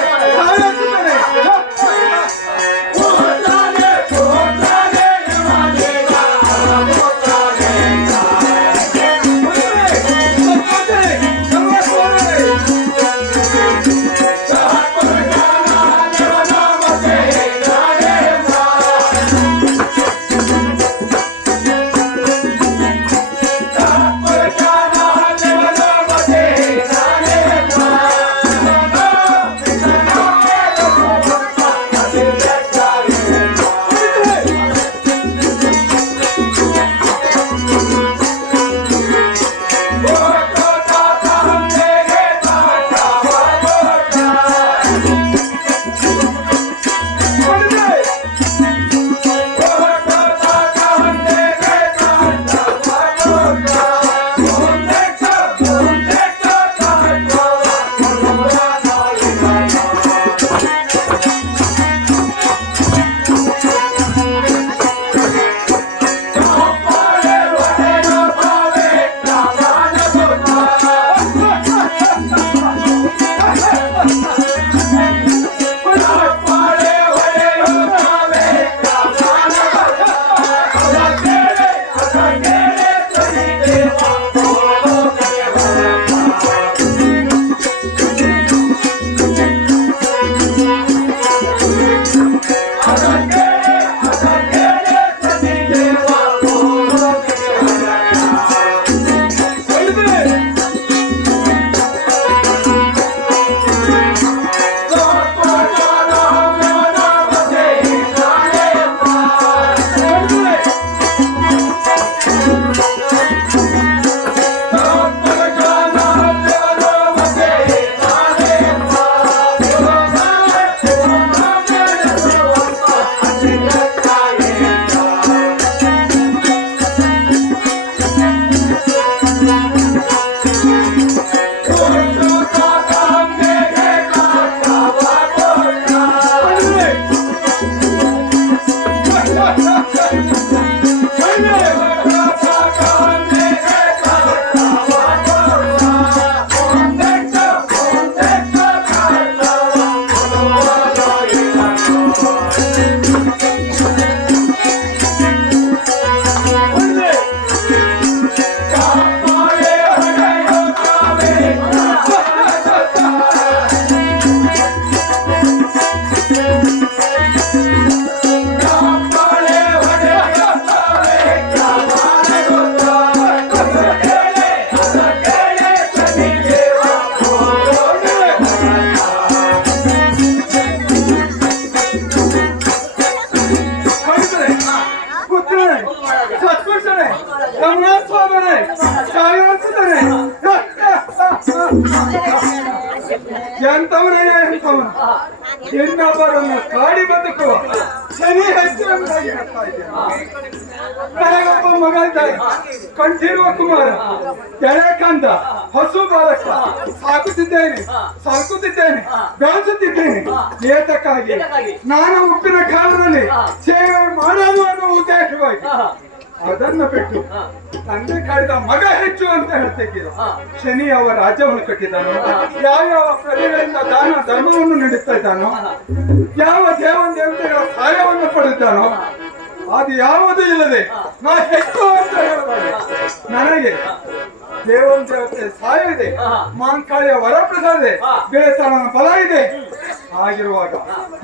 ಎಂತವನೇ ಎಂತವನು ಇನ್ನೊಬ್ಬರನ್ನು ಕಾಡಿ ಬದುಕುವ ಶನಿ ಹೆಚ್ಚು ಎಂಬುದಾಗಿ ಹೇಳ್ತಾ ಇದ್ದೇನೆ. ನನಗೊಬ್ಬ ಮಗ ಇದ್ದಾನೆ, ಕಂಠಿರುವ ಕುಮಾರ, ಎಳೆಕಂದ, ಹಸು ಬಾಲಕ. ಸಾಕುತ್ತಿದ್ದೇನೆ, ಬೆಳೆಸುತ್ತಿದ್ದೇನೆ. ಏತಕ್ಕಾಗಿ ನಾನು ಉಪ್ಪಿನ ಕಾಲದಲ್ಲಿ ಸೇವೆ ಮಾಡೋದು ಅನ್ನೋ ಉದ್ದೇಶವಾಗಿ ಅದನ್ನು ಬಿಟ್ಟು ತಂದೆ ಕಾಡಿದ ಮಗ ಹೆಚ್ಚು ಅಂತ ಹೇಳ್ತಿದ್ದೀರ. ಶನಿ ಯಾವ ರಾಜ್ಯವನ್ನು ಕಟ್ಟಿದ್ದಾನೋ, ಯಾವ್ಯಾವ ಪ್ರಜೆಗಳಿಂದ ದಾನ ಧರ್ಮವನ್ನು ನೀಡುತ್ತಾ ಇದ್ದಾನೋ, ಯಾವ ದೇವತೆಗಳ ಸಹಾಯವನ್ನು ಪಡೆದಿದ್ದಾನೋ ಅದು ಯಾವುದೂ ಇಲ್ಲದೆ ನಾ ಹೆಚ್ಚು ಅಂತ ಹೇಳಬಾರೆ. ನನಗೆ ದೇವತೆ ಸಹಾಯ ಇದೆ, ಮಾಂಕಾಳಿಯ ವರಪ್ರಸಾದ ಇದೆ, ಬೇತಾಳನ ಫಲ ಇದೆ. ಆಗಿರುವಾಗ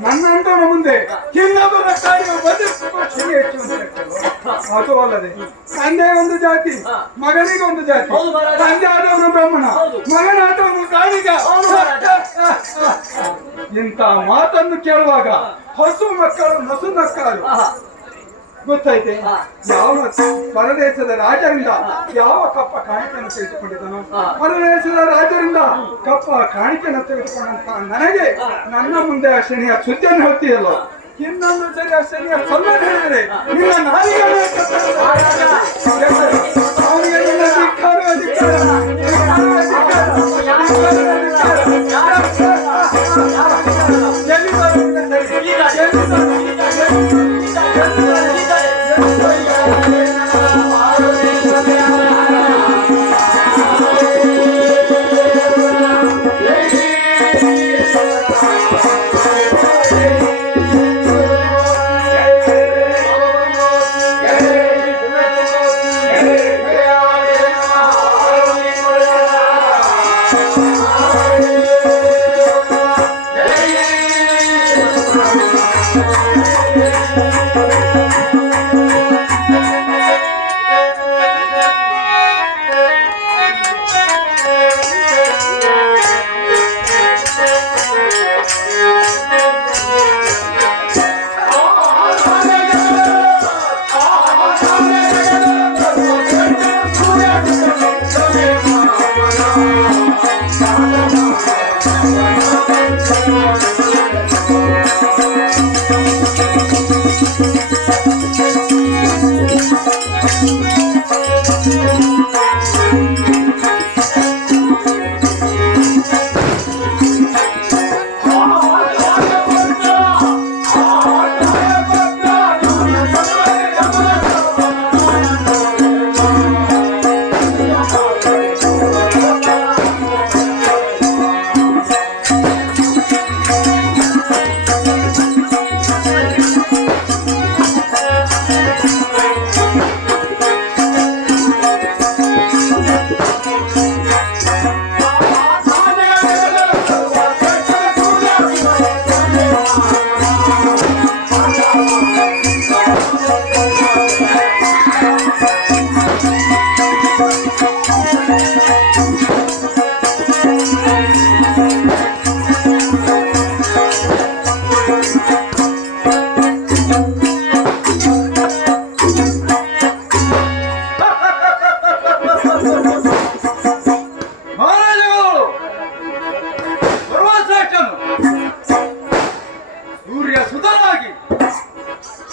ನನ್ನಂತವನ ಮುಂದೆ ಇನ್ನೊಬ್ಬರ ಕಾರ್ಯ ಬದುಕುವ ಶನಿ ಹೆಚ್ಚು ಅಂತ ಹೇಳ್ತಾರೆ. ಅದು ಅಲ್ಲದೆ ತಂದೆ ಒಂದು ಜಾತಿ, ಮಗನಿಗೆ ಒಂದು ಜಾತಿ. ತಂದೆ ಆದವನು ಬ್ರಾಹ್ಮಣ, ಮಗನಾದವನು ಕಾಳಿಗ. ಇಂಥ ಮಾತನ್ನು ಕೇಳುವಾಗ ಹಸು ಮಕ್ಕಳು ನಸು ನಕ್ಕರು ಗೊತ್ತೈತೆ. ಯಾವ ಪರದೇಶದ ರಾಜರಿಂದ ಯಾವ ಕಪ್ಪ ಕಾಣಿಕೆಯನ್ನು ತೆಗೆದುಕೊಂಡಿದ್ದನು, ಪರದೇಶದ ರಾಜರಿಂದ ಕಪ್ಪ ಕಾಣಿಕೆಯನ್ನು ತೆಗೆದುಕೊಂಡಂತ ನನಗೆ ನನ್ನ ಮುಂದೆ ಆ ಶನಿಯ ಸುದ್ದಿಯನ್ನು ಹೇಳ್ತೀಯಲ್ಲ, ಇನ್ನೊಂದು ಸರಿ ಆ ಶನಿಯ ಸೊನ್ನೆ ಹೇಳಿದರೆ ನಿನ್ನ ನಾಲಿಗೆ ಅವನಿಗೆ ನಿನ್ನ ಧಿಕ್ಕಾರ ಎಲ್ಲಿ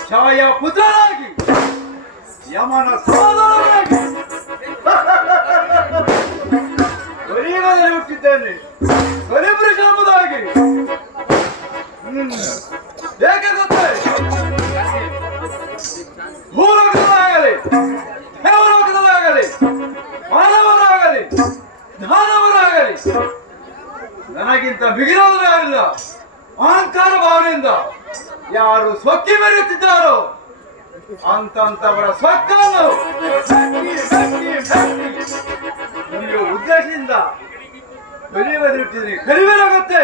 ಛಾಯ ಪುತ್ರನಾಗಿ ಯಮನ ಸಹೋದರನಾಗಿ ಬರೀಗದಲ್ಲಿ ಹುಟ್ಟಿದ್ದೇನೆ, ಬಲಿಪುರುಷ ಎಂಬುದಾಗಿ. ಏಕೆ ಗೊತ್ತೇ, ಭೂಲೋಕದಲ್ಲಾಗಲಿ ದೇವಲೋಕದಲ್ಲಾಗಲಿ ಮಾನವರಾಗಲಿ ದಾನವರಾಗಲಿ ನನಗಿಂತ ಮಿಗಿಲಾದರೂ ಯಾರಿಲ್ಲ. ಅಹಂಕಾರ ಭಾವನೆಯಿಂದ ಯಾರು ಸೊಕ್ಕಿ ಮೆರೆಯುತ್ತಿದ್ದಾರೋ ಅಂತವರ ಸೊಕ್ಕನ್ನು ನಿಮಗೆ ಉದ್ದೇಶದಿಂದ ಕಲಿಯುವುದಿಟ್ಟಿದ್ದೀನಿ. ಕಲಿಬೇಕಾಗುತ್ತೆ.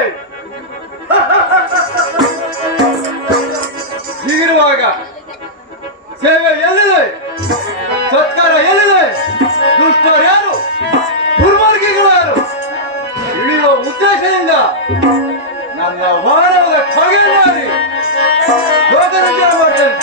ಹೀಗಿರುವಾಗ ಸೇವೆ ಎಲ್ಲಿದೆ, ಸತ್ಕಾರ ಎಲ್ಲಿದೆ, ದುಷ್ಟರು ಯಾರು, ದುರ್ಮಾರ್ಗಿಗಳು ಯಾರು, ಇಳಿಯುವ ಉದ್ದೇಶದಿಂದ ನನ್ನ ವಾಹನದ ಖಾಗೆ ಮಾಡಿ ಯೋಧನ ಮಾಡ್ತೇನೆ.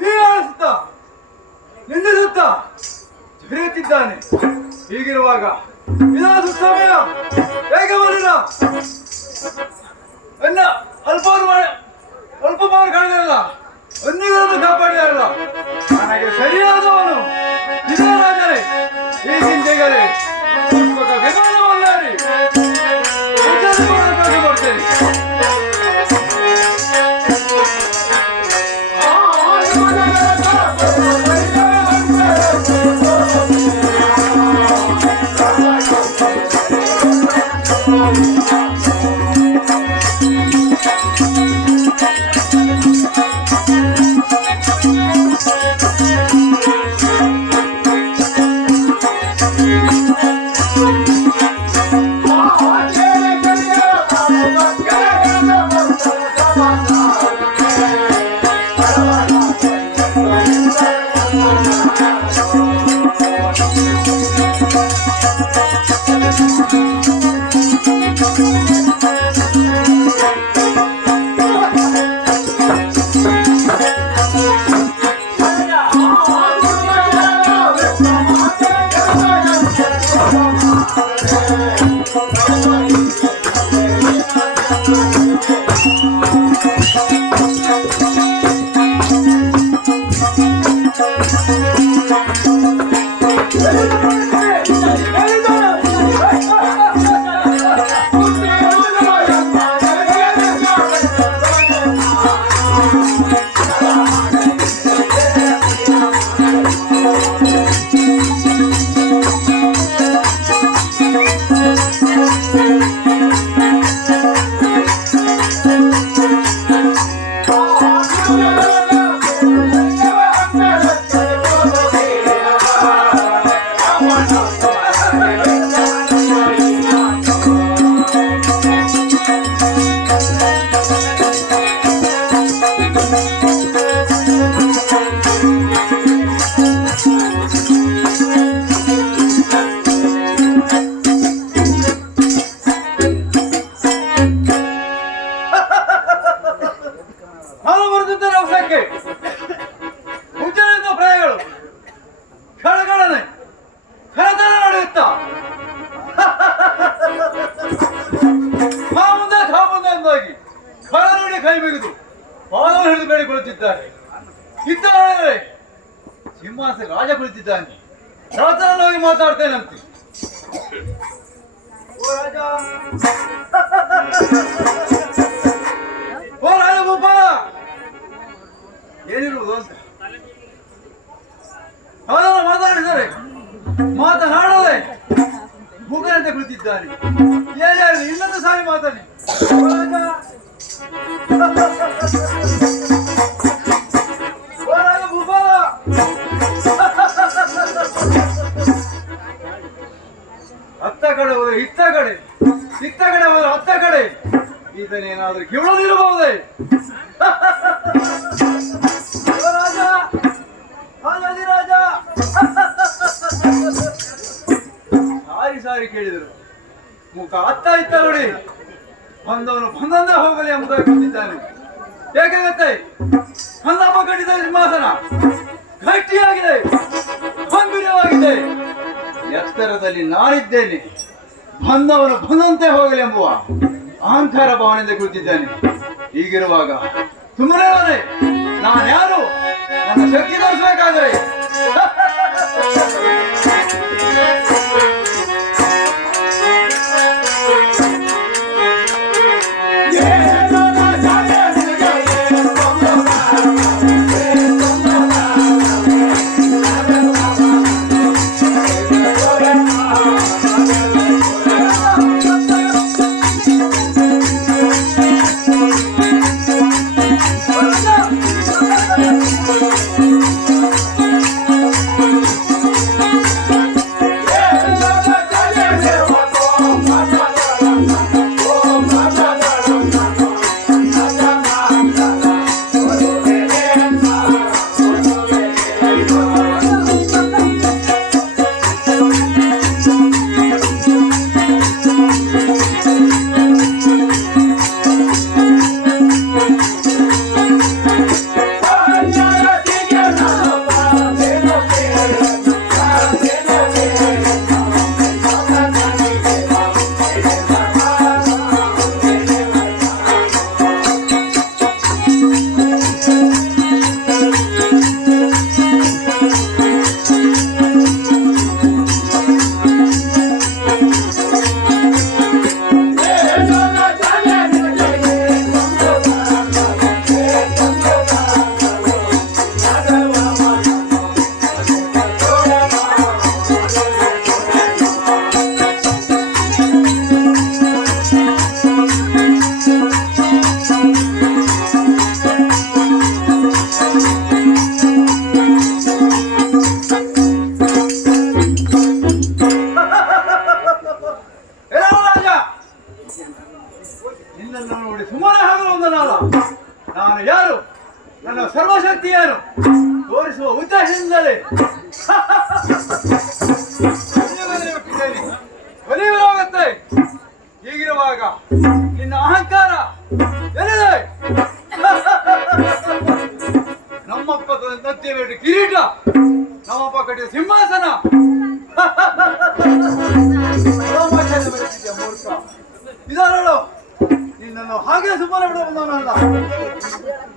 ಹೀಯಾಳಿಸುತ್ತಾ ನಿಂದಿಸುತ್ತಾ ಜರಿಯುತ್ತಿದ್ದಾನೆ. ಹೀಗಿರುವಾಗ ಇದಾದ ಸಮಯ ಹೇಗೆ ಬರಲಿಲ್ಲ? ಅನ್ನ ಅಲ್ಪ ಮಾರು ಕಾಣಿದಲ್ಲ, ಒಂದಿಗಳನ್ನು ಕಾಪಾಡಿದಾರಲ್ಲ. ನನಗೆ ಸರಿಯಾದವನು ಇದೇ ರಾಜರೇ. ಈಗಿಂದೀಗಲೇ ವಿಮಾನವಲ್ಲಾರಿ ಬರ್ತೇನೆ. ಕೈ ಮುಗಿದು ಪಾದ ಹಿಡಿದು ಬೇಡಿಕೊಳ್ಳುತ್ತಿದ್ದಾರೆ. ಇದ್ದಾರೆ ಸಿಂಹಾಸನ ರಾಜ ಕುಳಿತಿದ್ದಾನೆ. ರಾಜನಾಗಿ ಮಾತಾಡ್ತೇನಂತೆ. ಓ ರಾಜ ಭೂಪಾಲ, ಏನಿರುವುದು ಅಂತ ಅವರನ್ನು ಮಾತಾಡಿದರೆ ಮಾತನಾಡದೆ ಮೂಗರಂತೆ ಕುಳಿತಿದ್ದಾನೆ. ಏನಾದ್ರು ಇನ್ನೊಂದು ಸಾರಿ ಮಾತಾಡಿ. ಅತ್ತ ಕಡೆ ಹೋದ್ರೆ ಇತ್ತ ಕಡೆ, ಇತ್ತ ಕಡೆ ಹೋದ್ರೆ ಅತ್ತ ಕಡೆ. ಈತನೇನಾದ್ರೂ ಕಿವಳದಿರಬಹುದೇ? ರಾಜ ರಾಜ ಸಾರಿ ಸಾರಿ ಕೇಳಿದರು. ಮುಖ ಅತ್ತ ಇತ್ತ ನೋಡಿ ಬಂದವನು ಬಂದಂದ್ರೆ ಹೋಗಲಿ ಎಂಬುದಾಗಿ ಬಂದಿದ್ದಾನೆ. ಹೇಗಾಗತ್ತೆ? ಹನ್ನಪ್ಪ ಕಟ್ಟಿದ ಸಿಂಹಾಸನ ಗಟ್ಟಿಯಾಗಿದೆ, ಗಂಭೀರವಾಗಿದೆ. ಎತ್ತರದಲ್ಲಿ ನಾನಿದ್ದೇನೆ, ಬಂದವನು ಬಂದಂತೆ ಹೋಗಲಿ ಎಂಬುವ ಅಹಂಕಾರ ಭಾವನೆಯಿಂದ ಕುಳಿತಿದ್ದಾನೆ. ಹೀಗಿರುವಾಗ ಸುಮ್ಮನೆ ನಾನು ಯಾರು? ನನ್ನ ಶಕ್ತಿ ತೋರಿಸಬೇಕಾದ್ರೆ ಬಂದನಲ್ಲ, ನಾನು ಯಾರು, ನನ್ನ ಸರ್ವಶಕ್ತಿ ಏನು ತೋರಿಸುವ ಉದ್ದೇಶದಿಂದಲೇ ಒಲಿಯುವಾಗತ್ತೆ. ಹೀಗಿರುವಾಗ ನಿನ್ನ ಅಹಂಕಾರ ಎಲ್ಲಿದೆ? ನಮ್ಮಪ್ಪ ನತ್ತಿ ಬೇಡಿ ಕಿರೀಟ, ನಮ್ಮಪ್ಪ ಕಟ್ಟಿದ ಸಿಂಹಾಸನ. ಇದರಳು ನಿನ್ನನ್ನು ಹಾಗೆ ಸುಮ್ಮನೆ ಬಿಡ ಬಂದವನಲ್ಲ.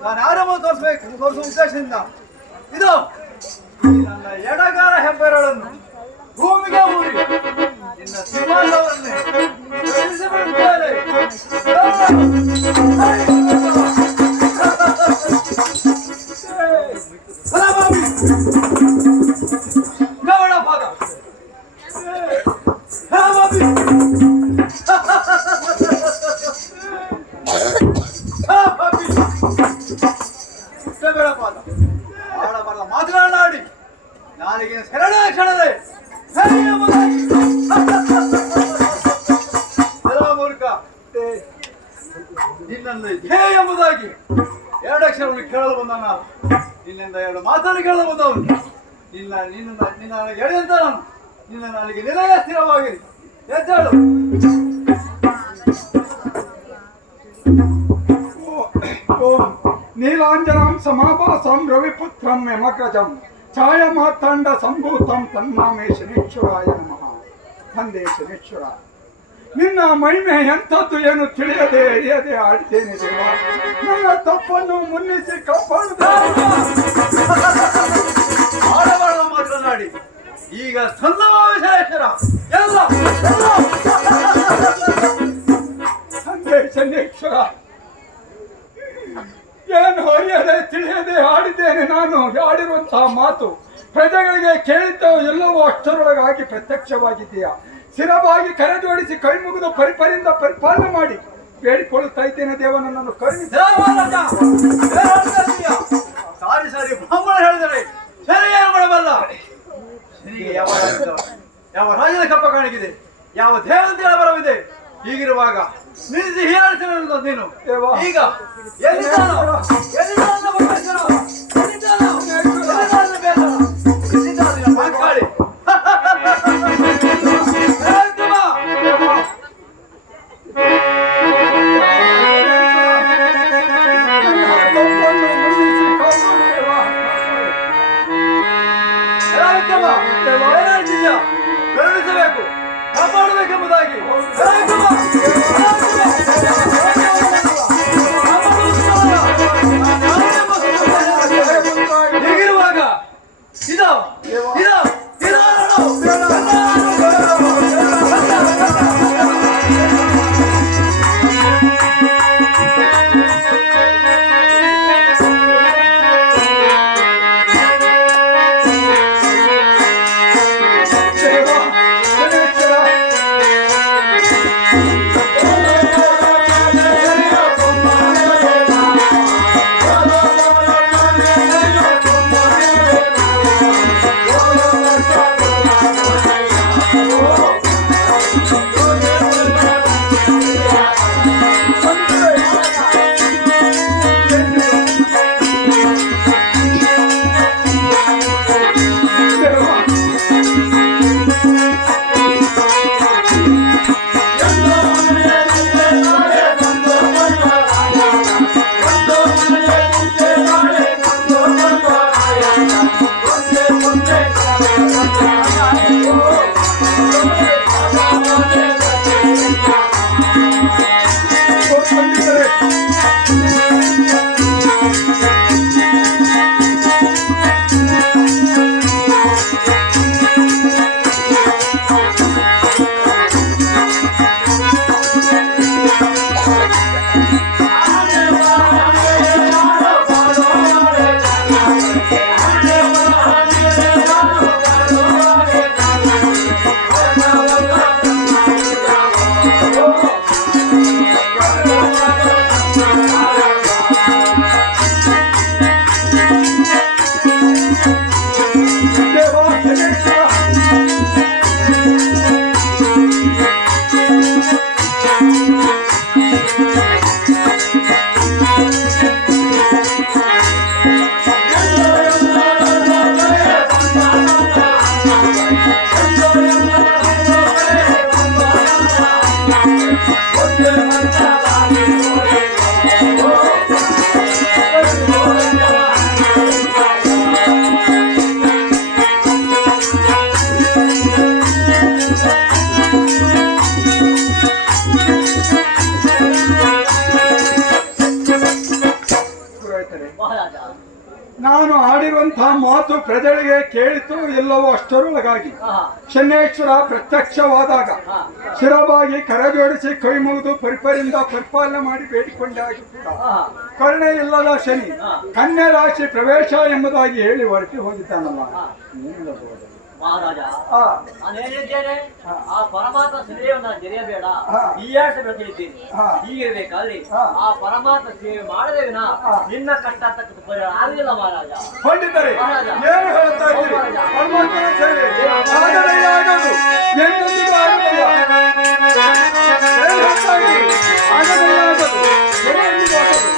ನಾನು ಯಾರಮ್ಮ ತೋರಿಸುವ ಉದ್ದೇಶದಿಂದ ಇದು ನನ್ನ ಎಡಗಾಲ ಹೆಬ್ಬೆರಳನ್ನು ಭೂಮಿಗೆ ಊರಿ ನಿನ್ನ ಸಿಂಹಾಸನವನ್ನೇ ಇಳಿಸಿಬಿಡುತ್ತೇನೆ. ಗವಡ ಪಾದ ಮಾತನಾಡಿ ನಾಲಿಗೆ ಸರಳ ಕ್ಷಣದೆ ಮೂಲಕ ನಿನ್ನನ್ನು ಹೇ ಎಂಬುದಾಗಿ ಎರಡು ಅಕ್ಷರವನ್ನು ಕೇಳಲು ಬಂದ ನಾನು. ನಿನ್ನಿಂದ ಎರಡು ಮಾತನ್ನು ಕೇಳಲು ಬಂದವನು. ನಿನ್ನ ಎಳೆಯಂತ ನಾನು ನಿನ್ನ ನಾಲಿಗೆ ನಿಲಯ ಸ್ಥಿರವಾಗಿರಿ. ಎದ್ದೇಳು. ನೀಲಾಂಜನಂ ಸಮಾಭಾಸಂ ರವಿಪುತ್ರಂ ಯಮಕಜಂ ಛಾಯಮಾರ್ತಾಂಡ ಸಂಭೂತಂ ತನ್ನಾಮೇ ಶನೇಶ್ವರಾಯ ನಮಃ. ತಂದೆ ಶನೇಶ್ವರ, ನಿನ್ನ ಮಹಿಮೆ ಎಂಥದ್ದು ಏನು ತಿಳಿಯದೆ ಎರಿಯದೆ ಆಡಿದ್ದೇನೆ ದೇವ. ನನ್ನ ತಪ್ಪನ್ನು ಮುನ್ನಿಸಿ ಆಡಬಾರದು ಮಾತನಾಡಿ. ಈಗ ಸಂಭವೇಶ್ವರ ಎಲ್ಲ ತಂದೆ ಶನೇಶ್ವರ, ಏನು ಹೊರೆಯದೆ ತಿಳಿಯದೆ ಆಡಿದ್ದೇನೆ ನಾನು. ಆಡಿರುವಂತಹ ಮಾತು ಪ್ರಜೆಗಳಿಗೆ ಕೇಳಿದ್ದವು ಎಲ್ಲವೂ ಅಷ್ಟರೊಳಗಾಗಿ ಪ್ರತ್ಯಕ್ಷವಾಗಿದೆಯಾ. ಸ್ಥಿರವಾಗಿ ಕರೆದೋಡಿಸಿ ಕೈ ಮುಗಿದು ಪರಿಪರಿಂದ ಪರಿಪಾಲನೆ ಮಾಡಿ ಬೇಡಿಕೊಳ್ಳುತ್ತಾ ಇದ್ದೇನೆ ದೇವ, ನನ್ನನ್ನು ಕರುಣಿಸಿ. ಸಾರಿ ಸಾರಿ ಬ್ರಾಹ್ಮಣ ಹೇಳಿದರೆ ಸರಿಯಾಗಿ ಮಾಡಬಲ್ಲ. ನಿನಗೆ ಯಾವ ರಾಜನ ಕಪ್ಪ ಕಾಣಿಗಿದೆ, ಯಾವ ದೇವತೆಗಳ ಬರವಿದೆ. ಹೀಗಿರುವಾಗ ನಿಲ್ಲಿಸಿ ಹೀಯಾಡಿಸಿದ ನೀನು ಈಗ ಮಾತಾಡಿ ಕರುಣಿಸಬೇಕು, ಕಾಪಾಡಬೇಕೆಂಬುದಾಗಿ ಪಂಡಿತರೆ, ಮಹಾರಾಜ ನಾನು ಆಡಿರುವಂತಹ ಮಾತು ಪ್ರಜೆಗಳಿಗೆ ಕೇಳಿತು ಇಲ್ಲವೋ ಅಷ್ಟರೊಳಗಾಗಿ ಶನೇಶ್ವರ ಪ್ರತ್ಯಕ್ಷವಾದಾಗ ಶಿರಬಾಗಿ ಕರಜೋಡಿಸಿ ಕೈ ಮುಗಿದು ಪರಿಪರಿಂದ ಪರಿಪಾಲನೆ ಮಾಡಿ ಬೇಡಿಕೊಂಡಾಗಿ ಕೂಡ ಕರುಣೆ ಇಲ್ಲದ ಶನಿ ಕನ್ಯಾ ರಾಶಿ ಪ್ರವೇಶ ಎಂಬುದಾಗಿ ಹೇಳಿ ಹೊರಟಿ ಹೋಗಿದ್ದಾನಲ್ಲ. ಮಹಾರಾಜ ನಾನೇನಿದ್ದೇನೆ ಆ ಪರಮಾತ್ಮ ಸೇವೆಯನ್ನ ಜರೆಯಬೇಡ ಈ ಆಟ ಬೆಳೆದಿದ್ದೇನೆ. ಹೀಗಿರ್ಬೇಕಾದ್ರೆ ಆ ಪರಮಾತ್ಮ ಸೇವೆ ಮಾಡದೆ ವಿನ ನಿನ್ನ ಕಷ್ಟ ಅಂತಕ್ಕಂಥ ಪರಿಹಾರ ಆಗಲಿಲ್ಲ ಮಹಾರಾಜ. ಪಂಡಿತರೆ ಏನು ಹೇಳ್ತಾ ಇದ್ದೀರಿ? ಪರಮಾತ್ಮನ ಸೇವೆ ಆಗದೇ ಆಗದು, ಎಂದೆಂದಿಗೂ ಆಗುವುದಿಲ್ಲ. ಏನು ಹೇಳ್ತಾ ಇದ್ದೀರಿ? ಆಗದೇ ಆಗದು, ಎಂದೆಂದಿಗೂ ಆಗದು.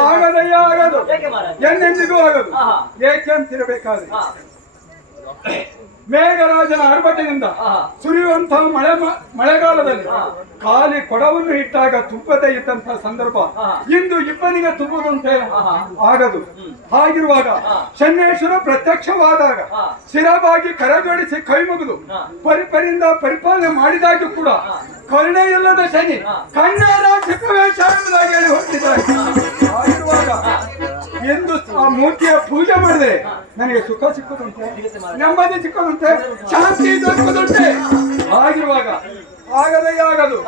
ಆಗದಯ್ಯ ಆಗದು, ಎಂದೆಂದಿಗೂ ಆಗದು. ಏಕೆಂತಿರಬೇಕಾದ್ರೆ ಮೇಘರಾಜನ ಅರ್ಭಟದಿಂದ ಸುರಿಯುವಂತಹ ಮಳೆಗಾಲದಲ್ಲಿ ಖಾಲಿ ಕೊಡವನ್ನು ಇಟ್ಟಾಗ ತುಂಬದೇ ಇದ್ದಂತಹ ಸಂದರ್ಭ ಇಂದು ಇಬ್ಬನಿಗೆ ತುಂಬುದಂತೆ ಆಗದು. ಹಾಗಿರುವಾಗ ಶನೇಶ್ವರ ಪ್ರತ್ಯಕ್ಷವಾದಾಗ ಸ್ಥಿರವಾಗಿ ಕರಜೋಡಿಸಿ ಕೈ ಮುಗಿದು ಪರಿಪರಿಂದ ಪರಿಪಾಲನೆ ಮಾಡಿದಾಗೂ ಕೂಡ ಕರುಣೆ ಇಲ್ಲದ ಶನಿ ಕನ್ಯಾ ರಾಶಿ ಪ್ರವೇಶ ಎಂಬುದಾಗಿ ಹೇಳಿ ಹೊರಟಿದ್ದಾರೆ. ಆಗಿರುವಾಗ ಎಂದು ಆ ಮೂರ್ತಿಯ ಪೂಜೆ ಮಾಡಿದರೆ ನನಗೆ ಸುಖ ಸಿಕ್ಕುದುಂಟೆ, ನೆಮ್ಮದಿ ಸಿಕ್ಕುದುಂಟೆ, ಶಾಂತಿ ದೊರಕುದುಂಟೆ. ಆಗಿರುವಾಗ ಆಗದೇ ಆಗದು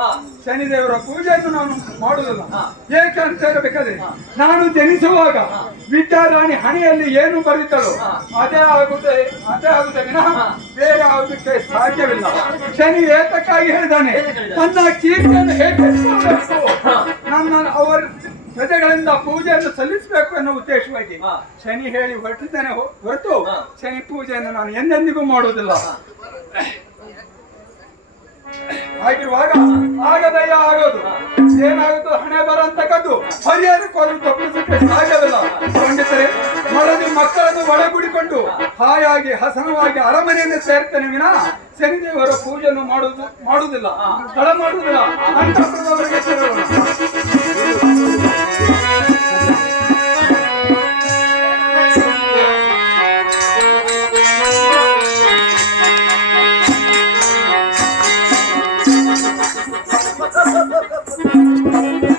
ಶನಿದೇವರ ಪೂಜೆಯನ್ನು ನಾನು ಮಾಡುವುದಿಲ್ಲ. ಏಕಂತ ಹೇಳಬೇಕಾದ್ರೆ ನಾನು ಜನಿಸುವಾಗ ವಿದ್ಯಾರಾಣಿ ಹಣೆಯಲ್ಲಿ ಏನು ಬರೀತಳು ಅದೇ ಆಗುತ್ತೆ ವಿನಃ ಬೇರೆ ಆಗುವುದಕ್ಕೆ ಸಾಧ್ಯವಿಲ್ಲ. ಶನಿ ಏತಕ್ಕಾಗಿ ಹೇಳಿದ್ದಾನೆ, ನನ್ನ ಕೀರ್ತಿಯನ್ನು ಹೇಗೆ ನನ್ನ ಅವರ ಪ್ರಜೆಗಳಿಂದ ಪೂಜೆಯನ್ನು ಸಲ್ಲಿಸಬೇಕು ಎನ್ನುವ ಉದ್ದೇಶವಾಗಿ ಶನಿ ಹೇಳಿ ಹೊರಟಿದ್ದೇನೆ ಹೊರತು ಶನಿ ಪೂಜೆಯನ್ನು ನಾನು ಎಂದೆಂದಿಗೂ ಮಾಡುವುದಿಲ್ಲ. ಆಗಿರುವಾಗ ಆಗದಯ್ಯ ಆಗೋದು ಏನಾಗುತ್ತೋ ಹಣೆ ಬರಂತಕ್ಕದ್ದು ಪರಿಹಾರಕ್ಕೋರು ತಪ್ಪಿಸಕ್ಕೆ ಸಾಧ್ಯವಿಲ್ಲ. ಪಂಡಿತರೆ, ಮರದಿ ಮಕ್ಕಳನ್ನು ಒಳಗೂಡಿಕೊಂಡು ಹಾಯಾಗಿ ಹಸನವಾಗಿ ಅರಮನೆಯನ್ನು ಸೇರ್ತೇನೆ ವಿನ ಶನಿದೇವರ ಪೂಜೆಯನ್ನು ಮಾಡುವುದಿಲ್ಲ, ತಡ ಮಾಡುವುದಿಲ್ಲ. ಅಂತಃಪುರದವರಿಗೆ ಸೇರೋಣ.